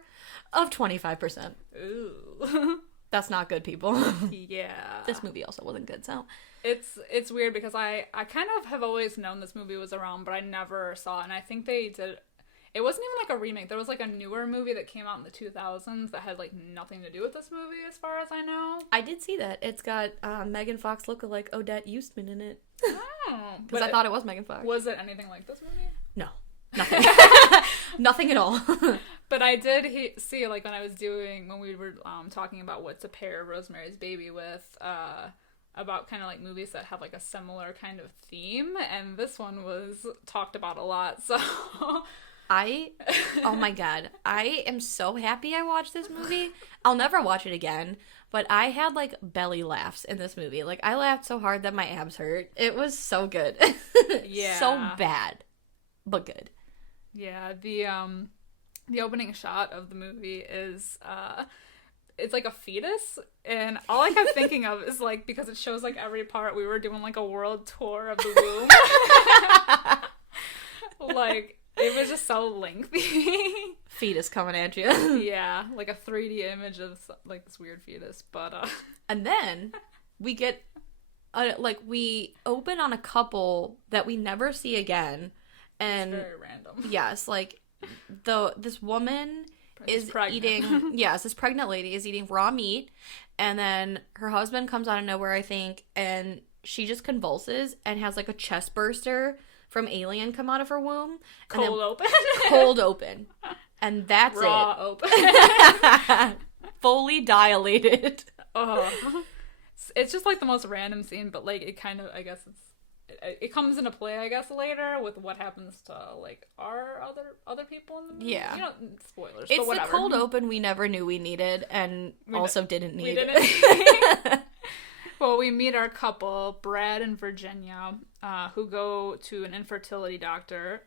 of 25%. Ooh. That's not good, people. Yeah. This movie also wasn't good, so. It's weird because I kind of have always known this movie was around, but I never saw it, and I think they did... It wasn't even like a remake. There was like a newer movie that came out in the 2000s that had like nothing to do with this movie as far as I know. I did see that. It's got Megan Fox lookalike Odette Eastman in it. Oh. Because I thought it was Megan Fox. Was it anything like this movie? No. Nothing. Nothing at all. But I did see, like, when we were talking about what to pair Rosemary's Baby with, about kind of like movies that have like a similar kind of theme, and this one was talked about a lot, so... Oh my God, I am so happy I watched this movie. I'll never watch it again, but I had like belly laughs in this movie. Like I laughed so hard that my abs hurt. It was so good. Yeah. So bad, but good. Yeah, the opening shot of the movie is it's like a fetus, and all I kept thinking of is like, because it shows like every part, we were doing like a world tour of the womb. Like, it was just so lengthy. Fetus coming at you. Yeah, like a 3D image of like this weird fetus, but and then we get we open on a couple that we never see again, and it's very random. Yes, like this woman is eating. Yes, this pregnant lady is eating raw meat, and then her husband comes out of nowhere, I think, and she just convulses and has like a chest burster from Alien come out of her womb. Cold open. Cold open. And that's raw it. Open. Fully dilated. Oh. It's just like the most random scene, but like it kind of, I guess it comes into play, I guess, later with what happens to like our other people in the movie. Yeah. You know, spoilers, it's but whatever. The cold open we never knew we needed and didn't need. We didn't. Well, we meet our couple, Brad and Virginia, who go to an infertility doctor.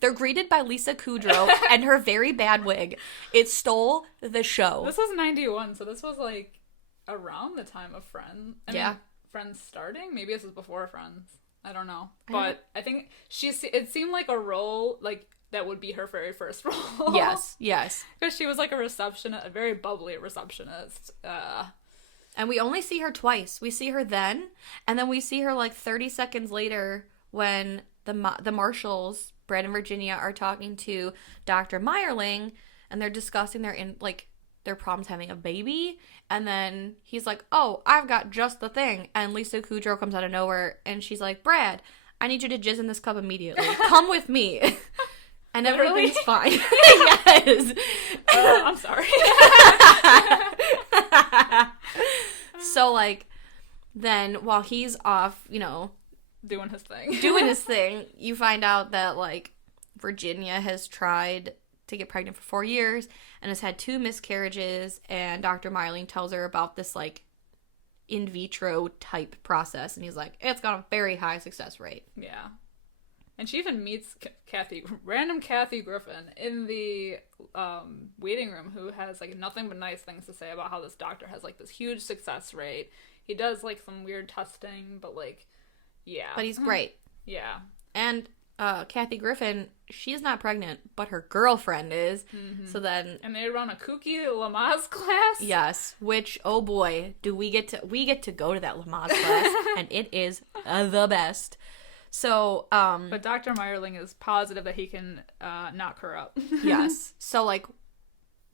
They're greeted by Lisa Kudrow and her very bad wig. It stole the show. This was 91, so this was like around the time of Friends. I mean, Friends starting? Maybe this was before Friends. I don't know. But I think it seemed like a role like that would be her very first role. Yes. Because she was like a very bubbly receptionist. And we only see her twice. We see her then, and then we see her like 30 seconds later when the marshals, Brad and Virginia, are talking to Dr. Meyerling, and they're discussing their problems having a baby. And then he's like, "Oh, I've got just the thing." And Lisa Kudrow comes out of nowhere, and she's like, "Brad, I need you to jizz in this cup immediately. Come with me." And everything's fine. Yes. I'm sorry. So, like, then while he's off, you know, doing his thing, you find out that, like, Virginia has tried to get pregnant for 4 years and has had 2 miscarriages, and Dr. Meyerling tells her about this, like, in vitro type process, and he's like, it's got a very high success rate. Yeah. And she even meets random Kathy Griffin in the waiting room, who has like nothing but nice things to say about how this doctor has like this huge success rate. He does like some weird testing, but like, yeah. But he's great. Yeah. And Kathy Griffin, she's not pregnant, but her girlfriend is. Mm-hmm. So then... And they run a kooky Lamaze class? Yes, which, oh boy, do we get to go to that Lamaze class, and it is the best. So, But Dr. Meyerling is positive that he can knock her up. Yes. So, like,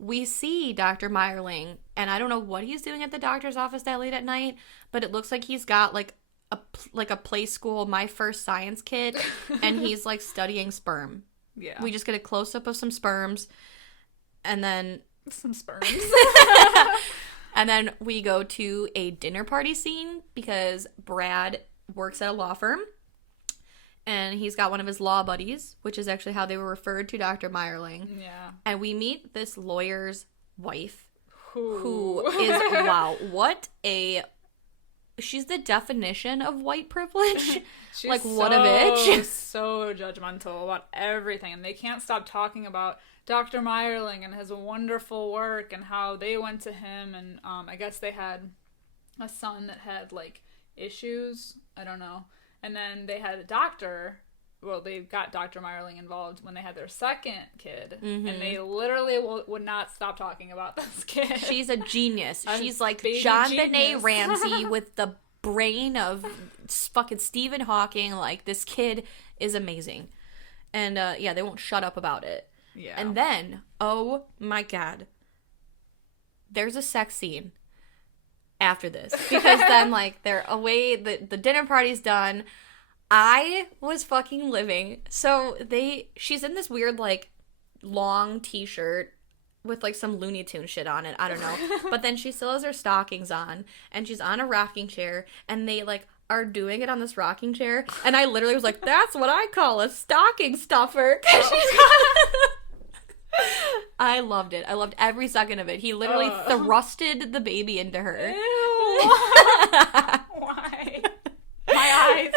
we see Dr. Meyerling, and I don't know what he's doing at the doctor's office that late at night, but it looks like he's got, like a play school My First Science kit, and he's, like, studying sperm. Yeah. We just get a close-up of some sperms, and then... Some sperms. And then we go to a dinner party scene, because Brad works at a law firm. And he's got one of his law buddies, which is actually how they were referred to Dr. Meyerling. Yeah. And we meet this lawyer's wife, Ooh. who is, wow, what a... She's the definition of white privilege. She's like, what a bitch. So judgmental about everything. And they can't stop talking about Dr. Meyerling and his wonderful work and how they went to him. And I guess they had a son that had, like, issues. I don't know. And then they had a doctor. Well, they got Dr. Meyerling involved when they had their second kid. Mm-hmm. And they literally would not stop talking about this kid. She's a genius. She's like John Benet Ramsey with the brain of fucking Stephen Hawking. Like, this kid is amazing. And, yeah, they won't shut up about it. Yeah. And then, oh my God, there's a sex scene after this, because then, like, they're away, the dinner party's done. I was fucking living. So she's in this weird, like, long t-shirt with, like, some Looney Tune shit on it, I don't know, but then she still has her stockings on, and she's on a rocking chair, and they, like, are doing it on this rocking chair, and I literally was like, that's what I call a stocking stuffer. I loved it. I loved every second of it. He literally thrusted the baby into her. Ew. Why? My eyes.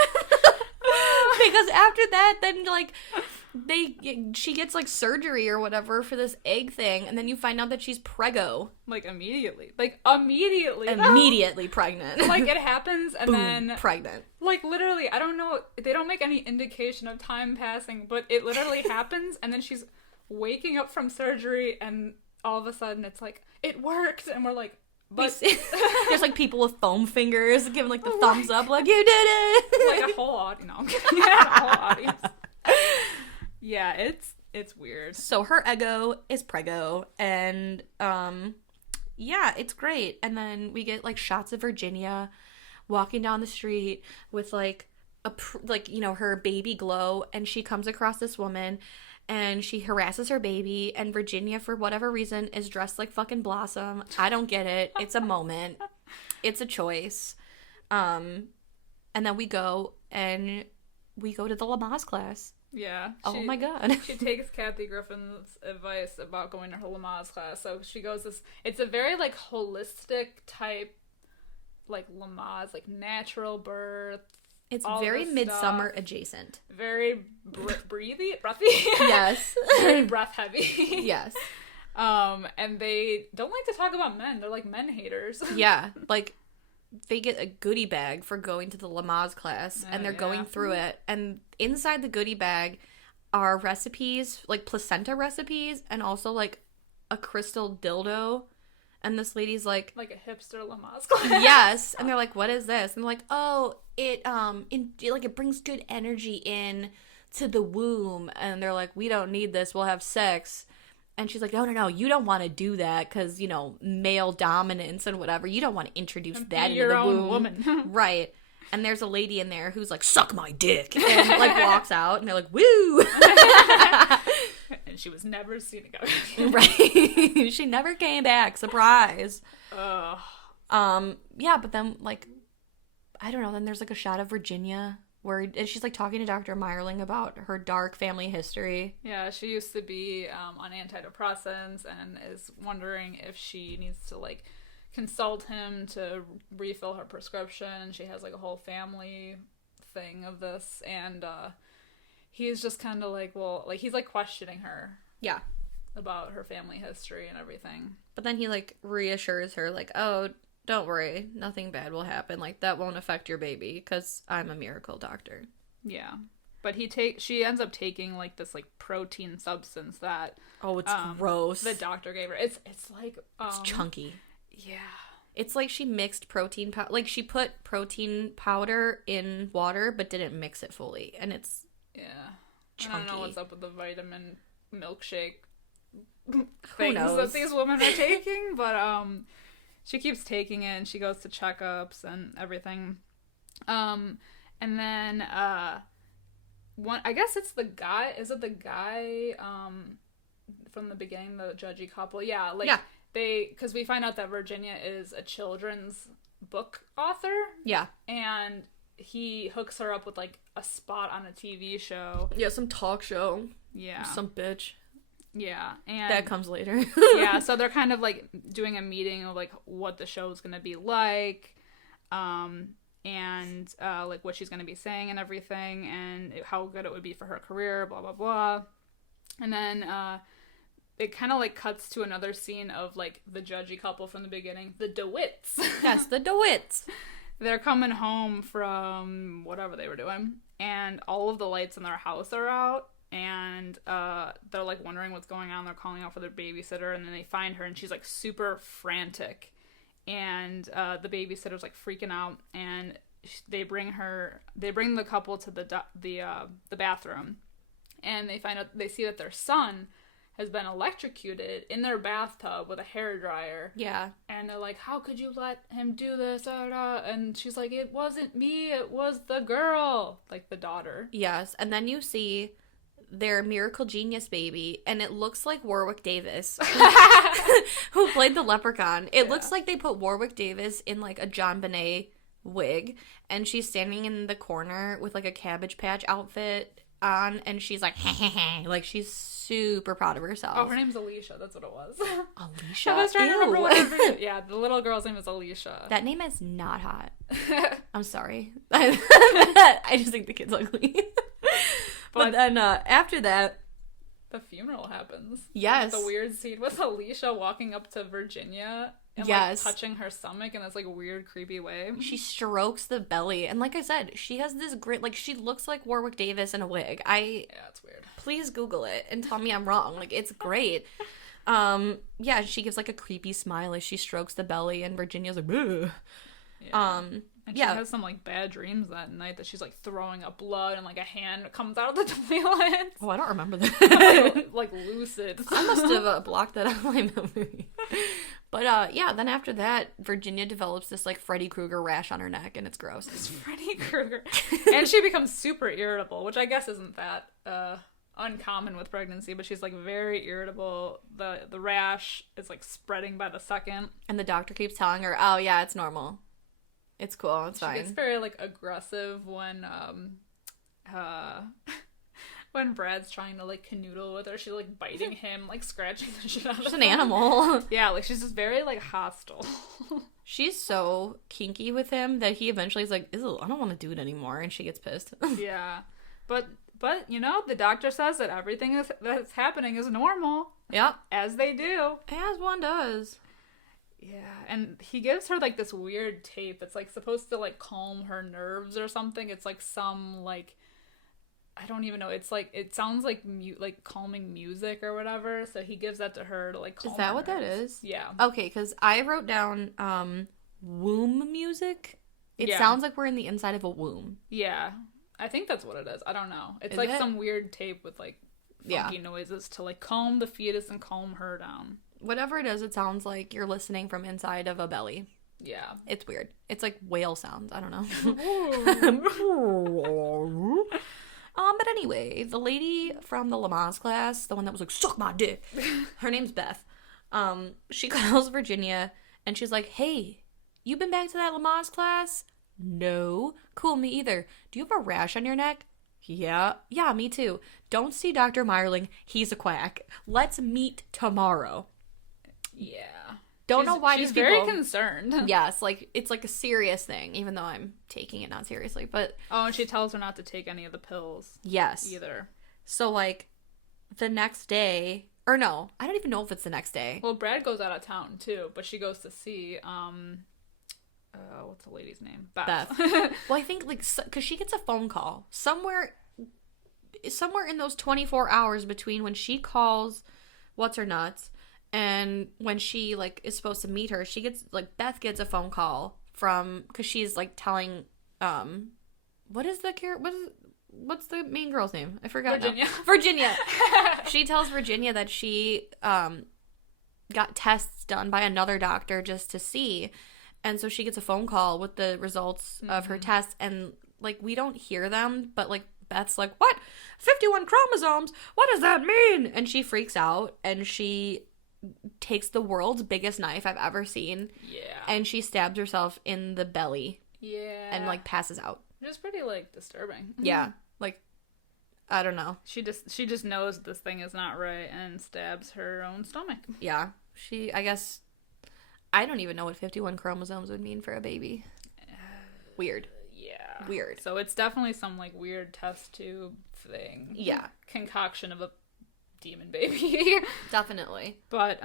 Because after that, then, like, she gets, like, surgery or whatever for this egg thing, and then you find out that she's preggo. Like, immediately. Like, immediately. Immediately pregnant. Like, it happens, and Boom, then... pregnant. Like, literally, I don't know, they don't make any indication of time passing, but it literally happens, and then she's waking up from surgery, and all of a sudden it's like, it worked, and we're like, but... There's, like, people with foam fingers giving, like, the thumbs up, like, you did it! Like, a whole audience. No, I'm kidding. Yeah, a whole audience. Yeah, it's weird. So her ego is preggo, and, yeah, it's great. And then we get, like, shots of Virginia walking down the street with, like, you know, her baby glow, and she comes across this woman, and she harasses her baby, and Virginia, for whatever reason, is dressed like fucking Blossom. I don't get it. It's a moment. It's a choice. And then we go to the Lamaze class. Yeah. Oh my God. She takes Kathy Griffin's advice about going to her Lamaze class. So she goes it's a very, like, holistic type, like, Lamaze, like, natural birth. It's very Midsummer adjacent. Very breathy? Yes. Very breath heavy. Yes. And they don't like to talk about men. They're, like, men haters. Yeah. Like, they get a goodie bag for going to the Lamaze class, and they're going through it. And inside the goodie bag are recipes, like placenta recipes, and also, like, a crystal dildo. And this lady's like a hipster Lamaze class. Yes. And they're like, what is this? And they're like, oh, it brings good energy in to the womb. And they're like, we don't need this. We'll have sex. And she's like, no, you don't want to do that because, you know, male dominance and whatever. You don't want to introduce that into the womb. Your own woman. Right. And there's a lady in there who's like, suck my dick. And, like, walks out. And they're like, woo. And she was never seen again. Right. She never came back. Surprise. Ugh. Yeah, but then, like, I don't know. Then there's, like, a shot of Virginia and she's, like, talking to Dr. Meyerling about her dark family history. Yeah, she used to be on antidepressants and is wondering if she needs to, like, consult him to refill her prescription. She has, like, a whole family thing of this, and he's just kind of like, well, like, he's, like, questioning her. Yeah. About her family history and everything. But then he, like, reassures her, like, oh, don't worry, nothing bad will happen. Like, that won't affect your baby because I'm a miracle doctor. Yeah. but she ends up taking like this like protein substance that it's gross. The doctor gave her. It's like it's chunky. Yeah. It's like she mixed protein powder. Like she put protein powder in water, but didn't mix it fully, and it's chunky. I don't know what's up with the vitamin milkshake Who things knows? that these women are taking, but she keeps taking it, and she goes to checkups and everything. And then I guess it's the guy. Is it the guy from the beginning, the judgy couple? Yeah, because we find out that Virginia is a children's book author. Yeah. And he hooks her up with like a spot on a TV show. Yeah, some talk show. Yeah. Some bitch. Yeah, and that comes later. Yeah, so they're kind of like doing a meeting of like what the show's gonna be like, and like what she's gonna be saying and everything, and how good it would be for her career, blah blah blah. And then it kind of like cuts to another scene of like the judgy couple from the beginning, the DeWitts. Yes, the DeWitts. They're coming home from whatever they were doing, and all of the lights in their house are out. And they're like wondering what's going on. They're calling out for their babysitter, and then they find her, and she's like super frantic. And the babysitter's like freaking out, and they bring the couple to the bathroom, and they see that their son has been electrocuted in their bathtub with a hairdryer. Yeah. And they're like, how could you let him do this? And she's like, it wasn't me, it was the girl, like the daughter. Yes, and then you see their miracle genius baby, and it looks like Warwick Davis, who played the leprechaun. It looks like they put Warwick Davis in like a John Bonet wig, and she's standing in the corner with like a Cabbage Patch outfit on, and she's like, like she's super proud of herself. Oh, her name's Alicia. That's what it was. Alicia? I was trying to remember what her name. Yeah, the little girl's name is Alicia. That name is not hot. I'm sorry. I just think the kid's ugly. But then after that, the funeral happens. Yes. The weird scene with Alicia walking up to Virginia and like touching her stomach in this like weird, creepy way. She strokes the belly, and like I said, she has this great, like she looks like Warwick Davis in a wig. Yeah, it's weird. Please Google it and tell me I'm wrong. Like it's great. Yeah, she gives like a creepy smile as she strokes the belly, and Virginia's like, ugh. Yeah. And she has some, like, bad dreams that night that she's, like, throwing up blood and, like, a hand comes out of the toilet. Oh, I don't remember that. like, lucid. I must have blocked that out of my memory. But, yeah, then after that, Virginia develops this, like, Freddy Krueger rash on her neck, and it's gross. It's Freddy Krueger. And she becomes super irritable, which I guess isn't that uncommon with pregnancy, but she's, like, very irritable. The rash is, like, spreading by the second. And the doctor keeps telling her, oh, yeah, it's normal. It's cool. It's fine. She gets very, like, aggressive when when Brad's trying to, like, canoodle with her. She's, like, biting him, like, scratching the shit out of him. She's an animal. Yeah, like, she's just very, like, hostile. She's so kinky with him that he eventually is like, ew, I don't want to do it anymore, and she gets pissed. Yeah. But, you know, the doctor says that everything that's happening is normal. Yep. As they do. As one does. Yeah, and he gives her, like, this weird tape that's, like, supposed to, like, calm her nerves or something. It's, like, some, like, I don't even know. It's, like, it sounds like, like, calming music or whatever. So he gives that to her to, like, calm Is that her what nerves. that is? Yeah. Okay, because I wrote down womb music. It sounds like we're in the inside of a womb. Yeah. I think that's what it is. I don't know. It's, is like, it? some weird tape with, like, funky noises to, like, calm the fetus and calm her down. Whatever it is, it sounds like you're listening from inside of a belly. Yeah. It's weird. It's like whale sounds. I don't know. But anyway, the lady from the Lamaze class, the one that was like, suck my dick, her name's Beth. She calls Virginia, and she's like, hey, you been back to that Lamaze class? No. Cool, me either. Do you have a rash on your neck? Yeah, me too. Don't see Dr. Meyerling. He's a quack. Let's meet tomorrow. Yeah. Don't know why she's these people... very concerned. Yes, like, it's like a serious thing, even though I'm taking it not seriously, but... Oh, and she tells her not to take any of the pills. Yes. Either. So, like, the next day... Or no, I don't even know if it's the next day. Well, Brad goes out of town, too, but she goes to see, what's the lady's name? Beth. Well, I think, like, because she gets a phone call. Somewhere somewhere in those 24 hours between when she calls What's-Her-Nuts and when she, like, is supposed to meet her, she gets, like, Beth gets a phone call from, because she's, like, telling, what's the main girl's name? I forgot. Virginia. Now. Virginia. She tells Virginia that she, got tests done by another doctor just to see, and so she gets a phone call with the results of her tests, and, like, we don't hear them, but, like, Beth's like, what? 51 chromosomes? What does that mean? And she freaks out, and she takes the world's biggest knife I've ever seen. Yeah. And she stabs herself in the belly. Yeah. And, like, passes out. It was pretty, like, disturbing. Yeah. Like, I don't know. She just knows this thing is not right and stabs her own stomach. Yeah. I guess, I don't even know what 51 chromosomes would mean for a baby. Weird. Yeah. Weird. So it's definitely some, like, weird test tube thing. Yeah. Concoction of a demon baby. Definitely. But,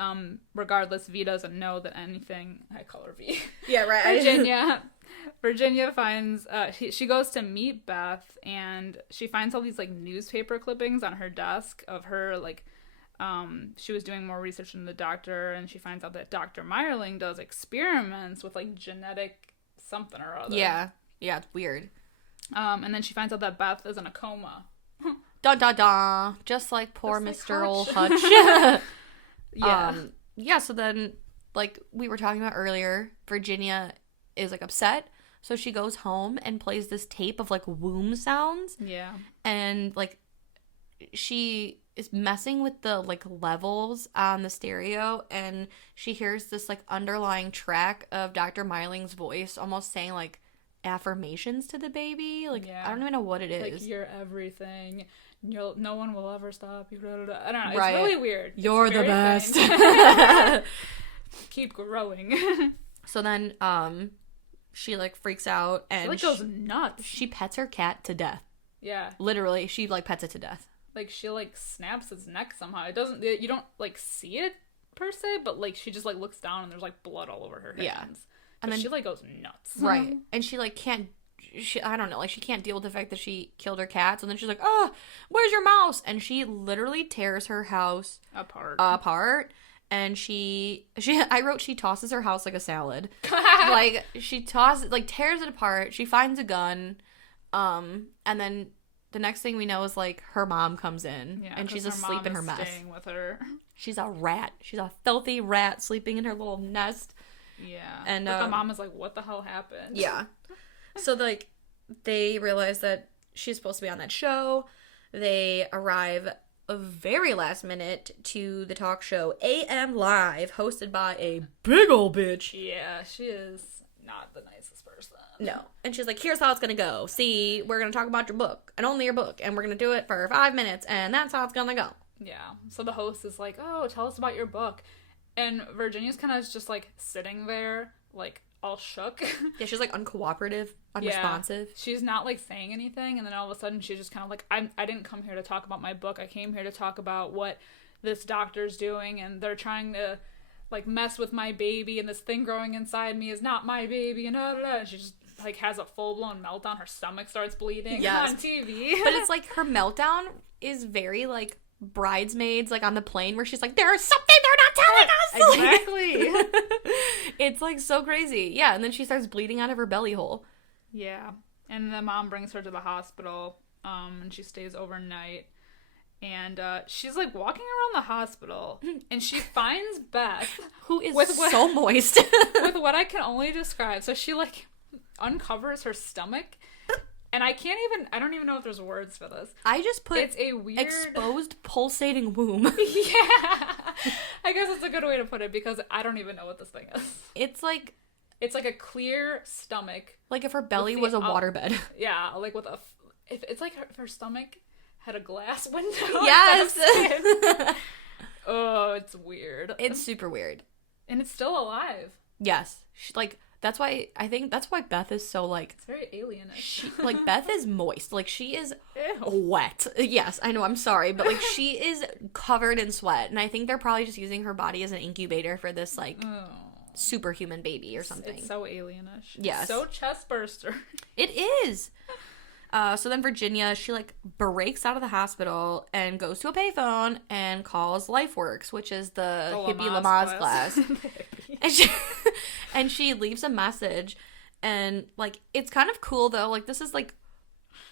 regardless, V doesn't know that anything... I call her V. Yeah, right. Virginia finds... she goes to meet Beth, and she finds all these, like, newspaper clippings on her desk of her, like... she was doing more research than the doctor, and she finds out that Dr. Meyerling does experiments with, like, genetic something or other. Yeah. Yeah, it's weird. And then she finds out that Beth is in a coma. Da da da. Just like poor Just Mr. like Old Hutch. Hutch. Yeah. Yeah, so then, like we were talking about earlier, Virginia is, like, upset. So she goes home and plays this tape of, like, womb sounds. Yeah. And, like, she is messing with the, like, levels on the stereo, and she hears this, like, underlying track of Dr. Meyling's voice almost saying, like, affirmations to the baby. Like, yeah. I don't even know what it is. Like, you're everything. No one will ever stop you. I don't know. It's right. really weird. You're the best. Keep growing. So then, she, like, freaks out, and she, like, goes nuts. She pets her cat to death. Yeah. Literally, she, like, pets it to death. Like, she, like, snaps its neck somehow. It doesn't... You don't, like, see it, per se, but, like, she just, like, looks down and there's, like, blood all over her hands. Yeah. And then she, like, goes nuts. Right. And she, like, can't... I don't know. Like, she can't deal with the fact that she killed her cats. And then she's like, oh, where's your mouse? And she literally tears her house... Apart. And I wrote she tosses her house like a salad. Like, she tears it apart. She finds a gun. And then... The next thing we know is, like, her mom comes in, and she's asleep in her mess. Staying with her. She's a rat. She's a filthy rat sleeping in her little nest. Yeah. And but the mom is like, what the hell happened? Yeah. So, like, they realize that she's supposed to be on that show. They arrive a very last minute to the talk show AM Live, hosted by a big ol' bitch. Yeah, she is not the nicest person. No. And she's like, here's how it's gonna go. See, we're gonna talk about your book, and only your book, and we're gonna do it for 5 minutes, and that's how it's gonna go. Yeah. So the host is like, oh, tell us about your book. And Virginia's kind of just, like, sitting there, like, all shook. Yeah, she's, like, uncooperative, unresponsive. Yeah. She's not, like, saying anything, and then all of a sudden she's just kind of like, I didn't come here to talk about my book. I came here to talk about what this doctor's doing, and they're trying to, like, mess with my baby, and this thing growing inside me is not my baby, and and she just, like, has a full-blown meltdown. Her stomach starts bleeding on TV. But it's, like, her meltdown is very, like, Bridesmaids, like, on the plane, where she's like, there's something they're not telling us! Exactly. It's, like, so crazy. Yeah, and then she starts bleeding out of her belly hole. Yeah. And the mom brings her to the hospital, and she stays overnight. And she's, like, walking around the hospital, and she finds Beth. Who is so moist. With what I can only describe. So she, like, uncovers her stomach, and I don't even know if there's words for this. I just put it's a weird... exposed pulsating womb. Yeah. I guess that's a good way to put it, because I don't even know what this thing is. It's like a clear stomach. Like if her belly was a waterbed. Yeah, like with it's like if her stomach had a glass window. Yes. Oh, it's weird. It's super weird. And it's still alive. Yes. I think that's why Beth is so, like... It's very alienish. Like, Beth is moist. Like, she is wet. Yes, I know, I'm sorry. But, like, she is covered in sweat. And I think they're probably just using her body as an incubator for this, like, superhuman baby or something. It's so alienish. Yes. It's so chest burster. It is. So then Virginia, she like breaks out of the hospital and goes to a payphone and calls LifeWorks, which is the hippie Lamaze class. and she leaves a message, and like it's kind of cool though. Like this is like,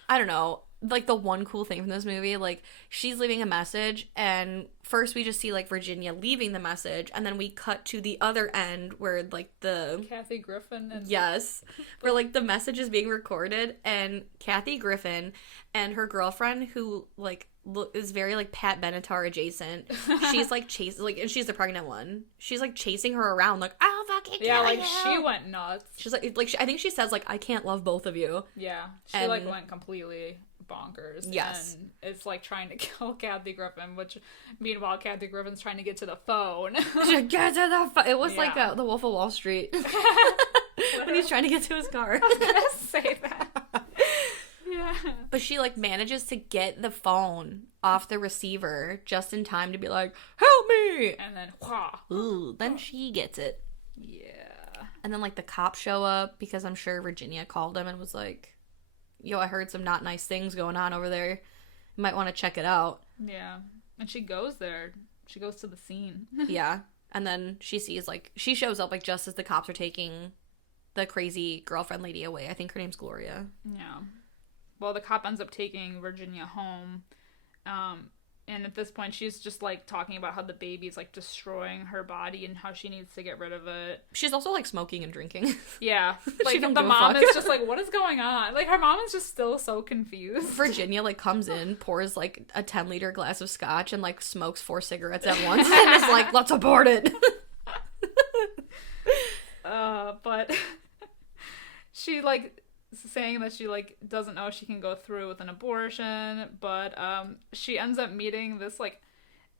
I don't know, like the one cool thing from this movie. Like she's leaving a message, and first we just see like Virginia leaving the message, and then we cut to the other end where like the Kathy Griffin and where like the message is being recorded, and Kathy Griffin and her girlfriend, who like is very like Pat Benatar adjacent, she's like chasing, like, and she's the pregnant one, she's like chasing her around like, I'll fucking kill you. She went nuts. She's like I think she says like, I can't love both of you. She like went completely bonkers. Yes. And it's like trying to kill Kathy Griffin, which meanwhile Kathy Griffin's trying to get to the phone. Get to the phone. It was like the Wolf of Wall Street. When he's trying to get to his car. I was gonna say that. Yeah. But she like manages to get the phone off the receiver just in time to be like, help me! And then then she gets it. Yeah. And then like the cops show up because I'm sure Virginia called him and was like, yo, I heard some not nice things going on over there. You might want to check it out. Yeah. And she goes there. She goes to the scene. Yeah. And then she sees like, she shows up like just as the cops are taking the crazy girlfriend lady away. I think her name's Gloria. Yeah. Well, the cop ends up taking Virginia home. And at this point, she's just, like, talking about how the baby's, like, destroying her body and how she needs to get rid of it. She's also, like, smoking and drinking. Yeah. Like, the mom is just like, what is going on? Like, her mom is just still so confused. Virginia, like, comes in, pours, like, a 10-liter glass of scotch and, like, smokes 4 cigarettes at once and is like, let's abort it. But she, like, saying that she like doesn't know if she can go through with an abortion, but she ends up meeting this like,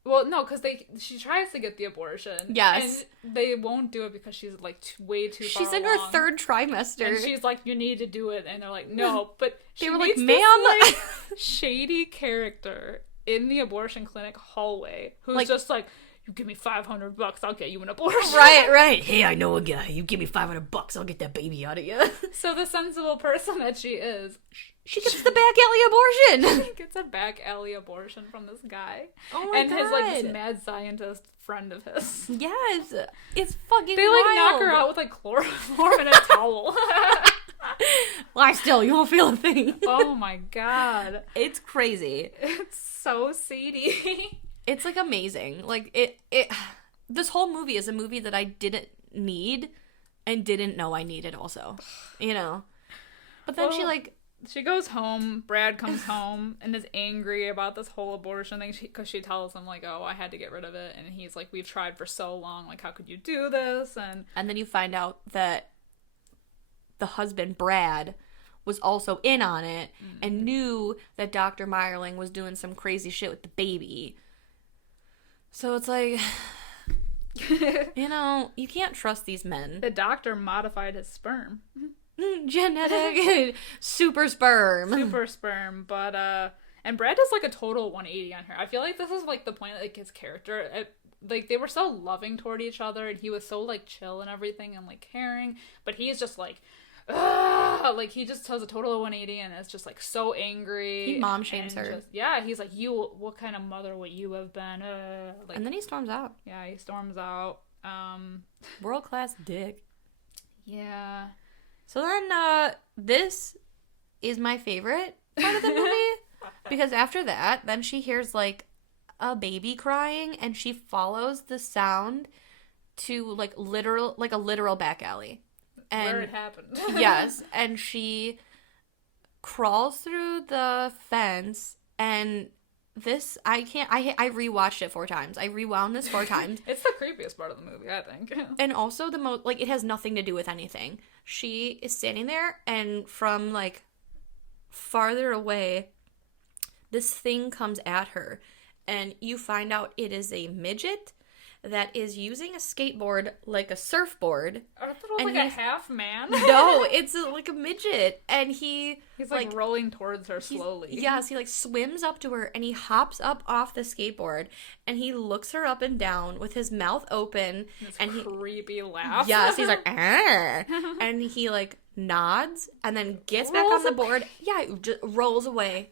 well, no, because she tries to get the abortion, yes, and they won't do it because she's like way too far she's in along. her 3rd trimester, and she's like, you need to do it, and they're like, no, but they she were like, ma'am, this, like, shady character in the abortion clinic hallway who's like, just like, you give me $500, I'll get you an abortion. Right. Hey, I know a guy. You give me $500, I'll get that baby out of you. So the sensible person that she is, she gets the back alley abortion. She gets a back alley abortion from this guy. Oh my God. And his like this mad scientist friend of his. Yes, it's fucking. They like wild. knock her out with like chloroform and a towel. Lie still, you won't feel a thing. Oh my God, it's crazy. It's so seedy. It's, like, amazing. Like, it this whole movie is a movie that I didn't need and didn't know I needed also, you know? But then she goes home, Brad comes home, and is angry about this whole abortion thing, because she tells him, like, oh, I had to get rid of it, and he's like, we've tried for so long, like, how could you do this? And then you find out that the husband, Brad, was also in on it, and knew that Dr. Meyerling was doing some crazy shit with the baby. So it's like, you know, you can't trust these men. The doctor modified his sperm. Genetic super sperm. But, and Brad does, like, a total 180 on her. I feel like this is, like, the point, like, his character, like, they were so loving toward each other, and he was so, like, chill and everything, and, like, caring, but he's just, like, ugh! Like, he just does a total of 180 and is just, like, so angry. He mom shames her. He's like, what kind of mother would you have been? Like, and then he storms out. Yeah, he storms out. World-class dick. Yeah. So then, this is my favorite part of the movie. Because after that, then she hears, like, a baby crying, and she follows the sound to, like, a literal back alley. And, where it happened. Yes, and she crawls through the fence, and this, I rewatched it 4 times. I rewound this 4 times. It's the creepiest part of the movie, I think. And also the most, like, it has nothing to do with anything. She is standing there, and from, like, farther away, this thing comes at her, and you find out it is a midget, that is using a skateboard like a surfboard. I thought it was like a half man. No, it's like a midget. And he's like rolling towards her slowly. Yes, he like swims up to her and he hops up off the skateboard and he looks her up and down with his mouth open. And creepy laugh. Yes, he's like, Arr! And he like nods and then gets back on the board. Yeah, just rolls away.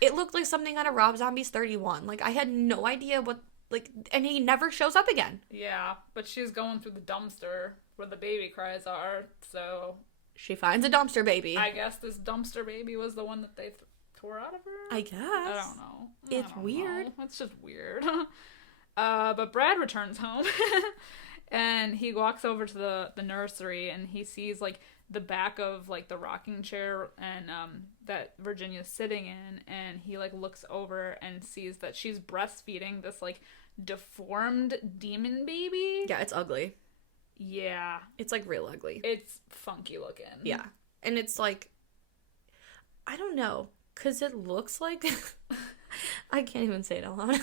It looked like something out of Rob Zombie's 31. Like, I had no idea what, like, and he never shows up again. Yeah, but she's going through the dumpster where the baby cries are, so... She finds a dumpster baby. I guess this dumpster baby was the one that they tore out of her? I guess. I don't know. It's weird. It's just weird. But Brad returns home, and he walks over to the nursery, and he sees, like, the back of, like, the rocking chair and that Virginia's sitting in, and he, like, looks over and sees that she's breastfeeding this, like, deformed demon baby. Yeah, it's ugly. Yeah. It's, like, real ugly. It's funky looking. Yeah. And it's, like, I don't know, because it looks like... I can't even say it out loud.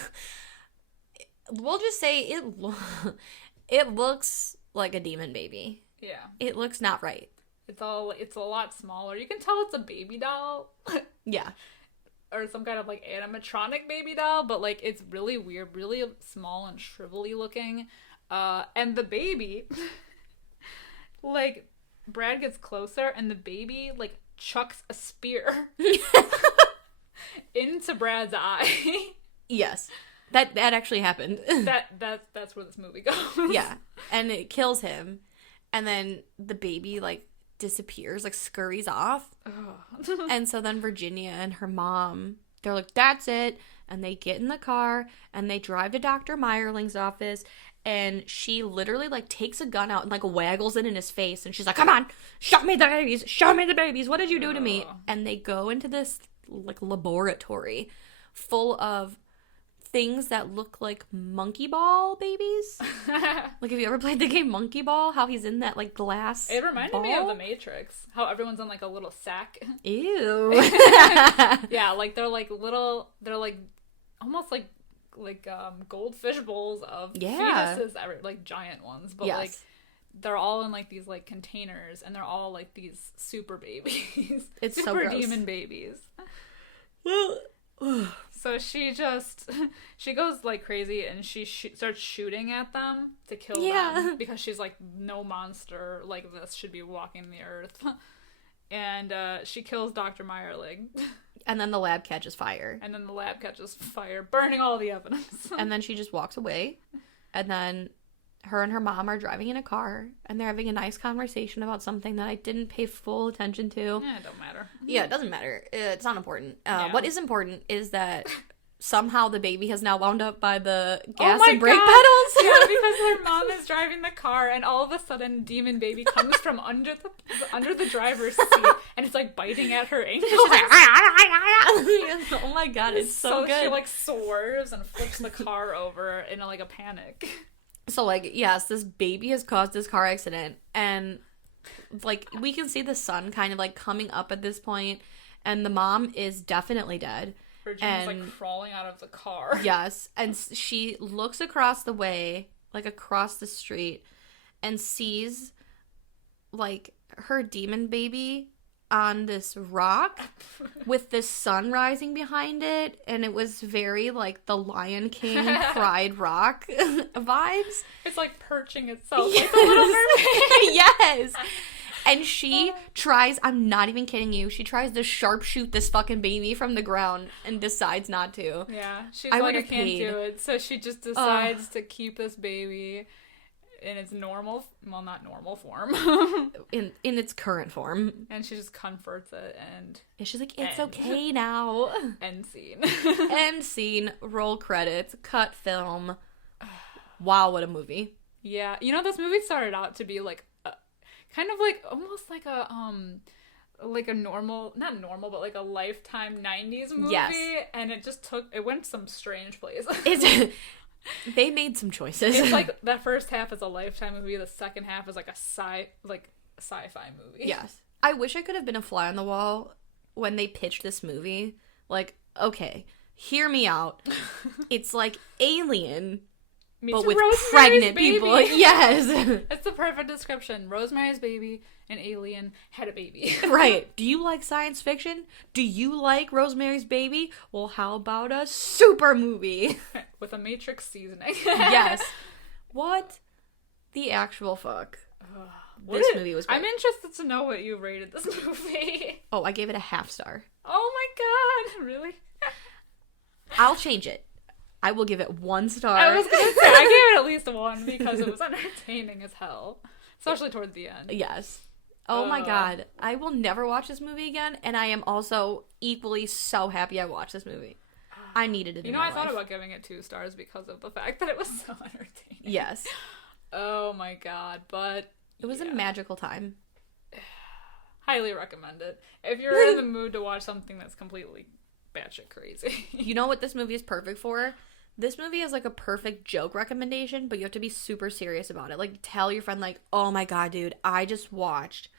We'll just say it looks like a demon baby. Yeah. It looks not right. It's a lot smaller. You can tell it's a baby doll. Yeah. Or some kind of, like, animatronic baby doll, but, like, it's really weird, really small and shrivelly looking. And the baby, like, Brad gets closer, and the baby, like, chucks a spear into Brad's eye. Yes. That actually happened. That's where this movie goes. Yeah. And it kills him. And then the baby, like, disappears, like, scurries off. And so then Virginia and her mom, they're like, that's it. And they get in the car and they drive to Dr. Meyerling's office, and she literally, like, takes a gun out and, like, waggles it in his face, and she's like, come on, show me the babies, what did you do to me? And they go into this, like, laboratory full of things that look like monkey ball babies. Like, have you ever played the game Monkey Ball? How he's in that, like, glass It reminded ball? me of The Matrix. How everyone's in, like, a little sack. Ew. Yeah, like, they're like almost like goldfish bowls of fetuses, like, giant ones. But, like, they're all in, like, these, like, containers, and they're all, like, these super babies. It's super so gross. demon babies. Well... So she goes, like, crazy, and she starts shooting at them to kill them, because she's like, no monster like this should be walking the earth. And she kills Dr. Meyerling. And then the lab catches fire. Burning all the evidence. And then she just walks away, and then her and her mom are driving in a car, and they're having a nice conversation about something that I didn't pay full attention to. Yeah, it don't matter. Yeah, it doesn't matter. It's not important. What is important is that somehow the baby has now wound up by the gas and brake pedals. Yeah, because her mom is driving the car, and all of a sudden, demon baby comes from under the driver's seat, and it's, like, biting at her ankle. She's like, oh my god, it's so good. She, like, swerves and flips the car over in, like, a panic. So, like, yes, this baby has caused this car accident, and, like, we can see the sun kind of, like, coming up at this point, and the mom is definitely dead. Virginia's, like, crawling out of the car. Yes, and she looks across the way, like, across the street, and sees, like, her demon baby on this rock with the sun rising behind it, and it was very, like, the Lion King Pride Rock vibes. It's, like, perching itself like a little mermaid. Yes. And she tries, I'm not even kidding you, she tries to sharpshoot this fucking baby from the ground and decides not to. Yeah, she's like, I can't do it. So she just decides to keep this baby in its normal, well, not normal form. in its current form. And she just comforts it, and she's like, it's okay now. End scene. End scene, roll credits, cut film. Wow, what a movie. Yeah, you know, this movie started out to be, like, kind of like, almost like a, like a normal, not normal, but like a Lifetime 90s movie. Yes. And it went some strange places. They made some choices. It's like, that first half is a Lifetime movie, the second half is like a sci-fi movie. Yes. I wish I could have been a fly on the wall when they pitched this movie. Like, okay, hear me out. It's like Alien but with Rosemary's pregnant Baby. people. Yes. It's the perfect description. Rosemary's Baby, an alien, had a baby. Right. Do you like science fiction? Do you like Rosemary's Baby? Well, how about a super movie? With a Matrix seasoning. Yes. What the actual fuck? This movie was great. I'm interested to know what you rated this movie. Oh, I gave it a 0.5 star. Oh my god, really? I'll change it. I will give it 1 star. I was gonna say, I gave it at least 1 because it was entertaining as hell. Especially towards the end. Yes. Oh my god. I will never watch this movie again, and I am also equally so happy I watched this movie. I needed it in my life. I thought about giving it 2 stars because of the fact that it was so entertaining. Yes. Oh my god, but... It was a magical time. Highly recommend it. If you're in the mood to watch something that's completely batshit crazy. You know what this movie is perfect for? This movie is like a perfect joke recommendation, but you have to be super serious about it. Like, tell your friend, like, oh my god, dude, I just watched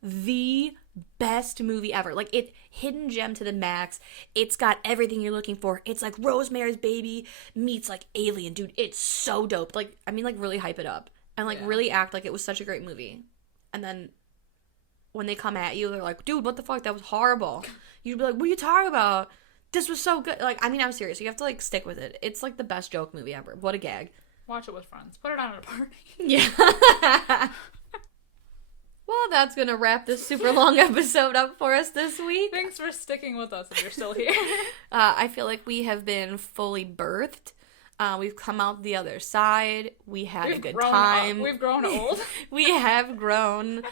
the best movie ever. Like, it's hidden gem to the max. It's got everything you're looking for. It's like Rosemary's Baby meets like Alien, dude. It's so dope. Like, I mean, like, really hype it up and like really act like it was such a great movie. And then when they come at you, they're like, dude, what the fuck? That was horrible. You'd be like, what are you talking about? This was so good. Like, I mean, I'm serious. You have to, like, stick with it. It's, like, the best joke movie ever. What a gag. Watch it with friends. Put it on at a party. Yeah. Well, that's going to wrap this super long episode up for us this week. Thanks for sticking with us if you're still here. I feel like we have been fully birthed. We've come out the other side. We had a good time. We've grown old. We have grown.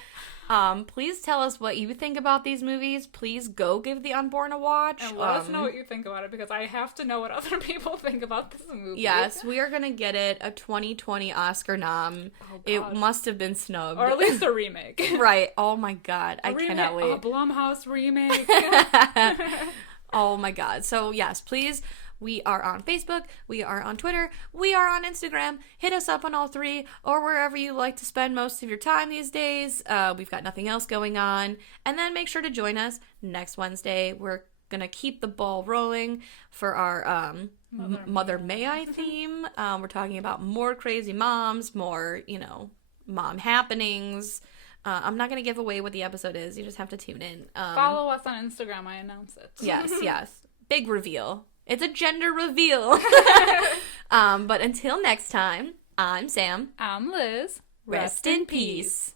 Please tell us what you think about these movies. Please go give The Unborn a watch. And let us know what you think about it, because I have to know what other people think about this movie. Yes, we are going to get it a 2020 Oscar nom. Oh, it must have been snubbed. Or at least a remake. Right. Oh my god. I cannot wait. A Blumhouse remake. Oh my god. So yes, please. We are on Facebook, we are on Twitter, we are on Instagram. Hit us up on all 3 or wherever you like to spend most of your time these days. We've got nothing else going on. And then make sure to join us next Wednesday. We're going to keep the ball rolling for our Mother May I theme. We're talking about more crazy moms, more, mom happenings. I'm not going to give away what the episode is. You just have to tune in. Follow us on Instagram. I announce it. Yes. Big reveal. It's a gender reveal. But until next time, I'm Sam. I'm Liz. Rest in peace.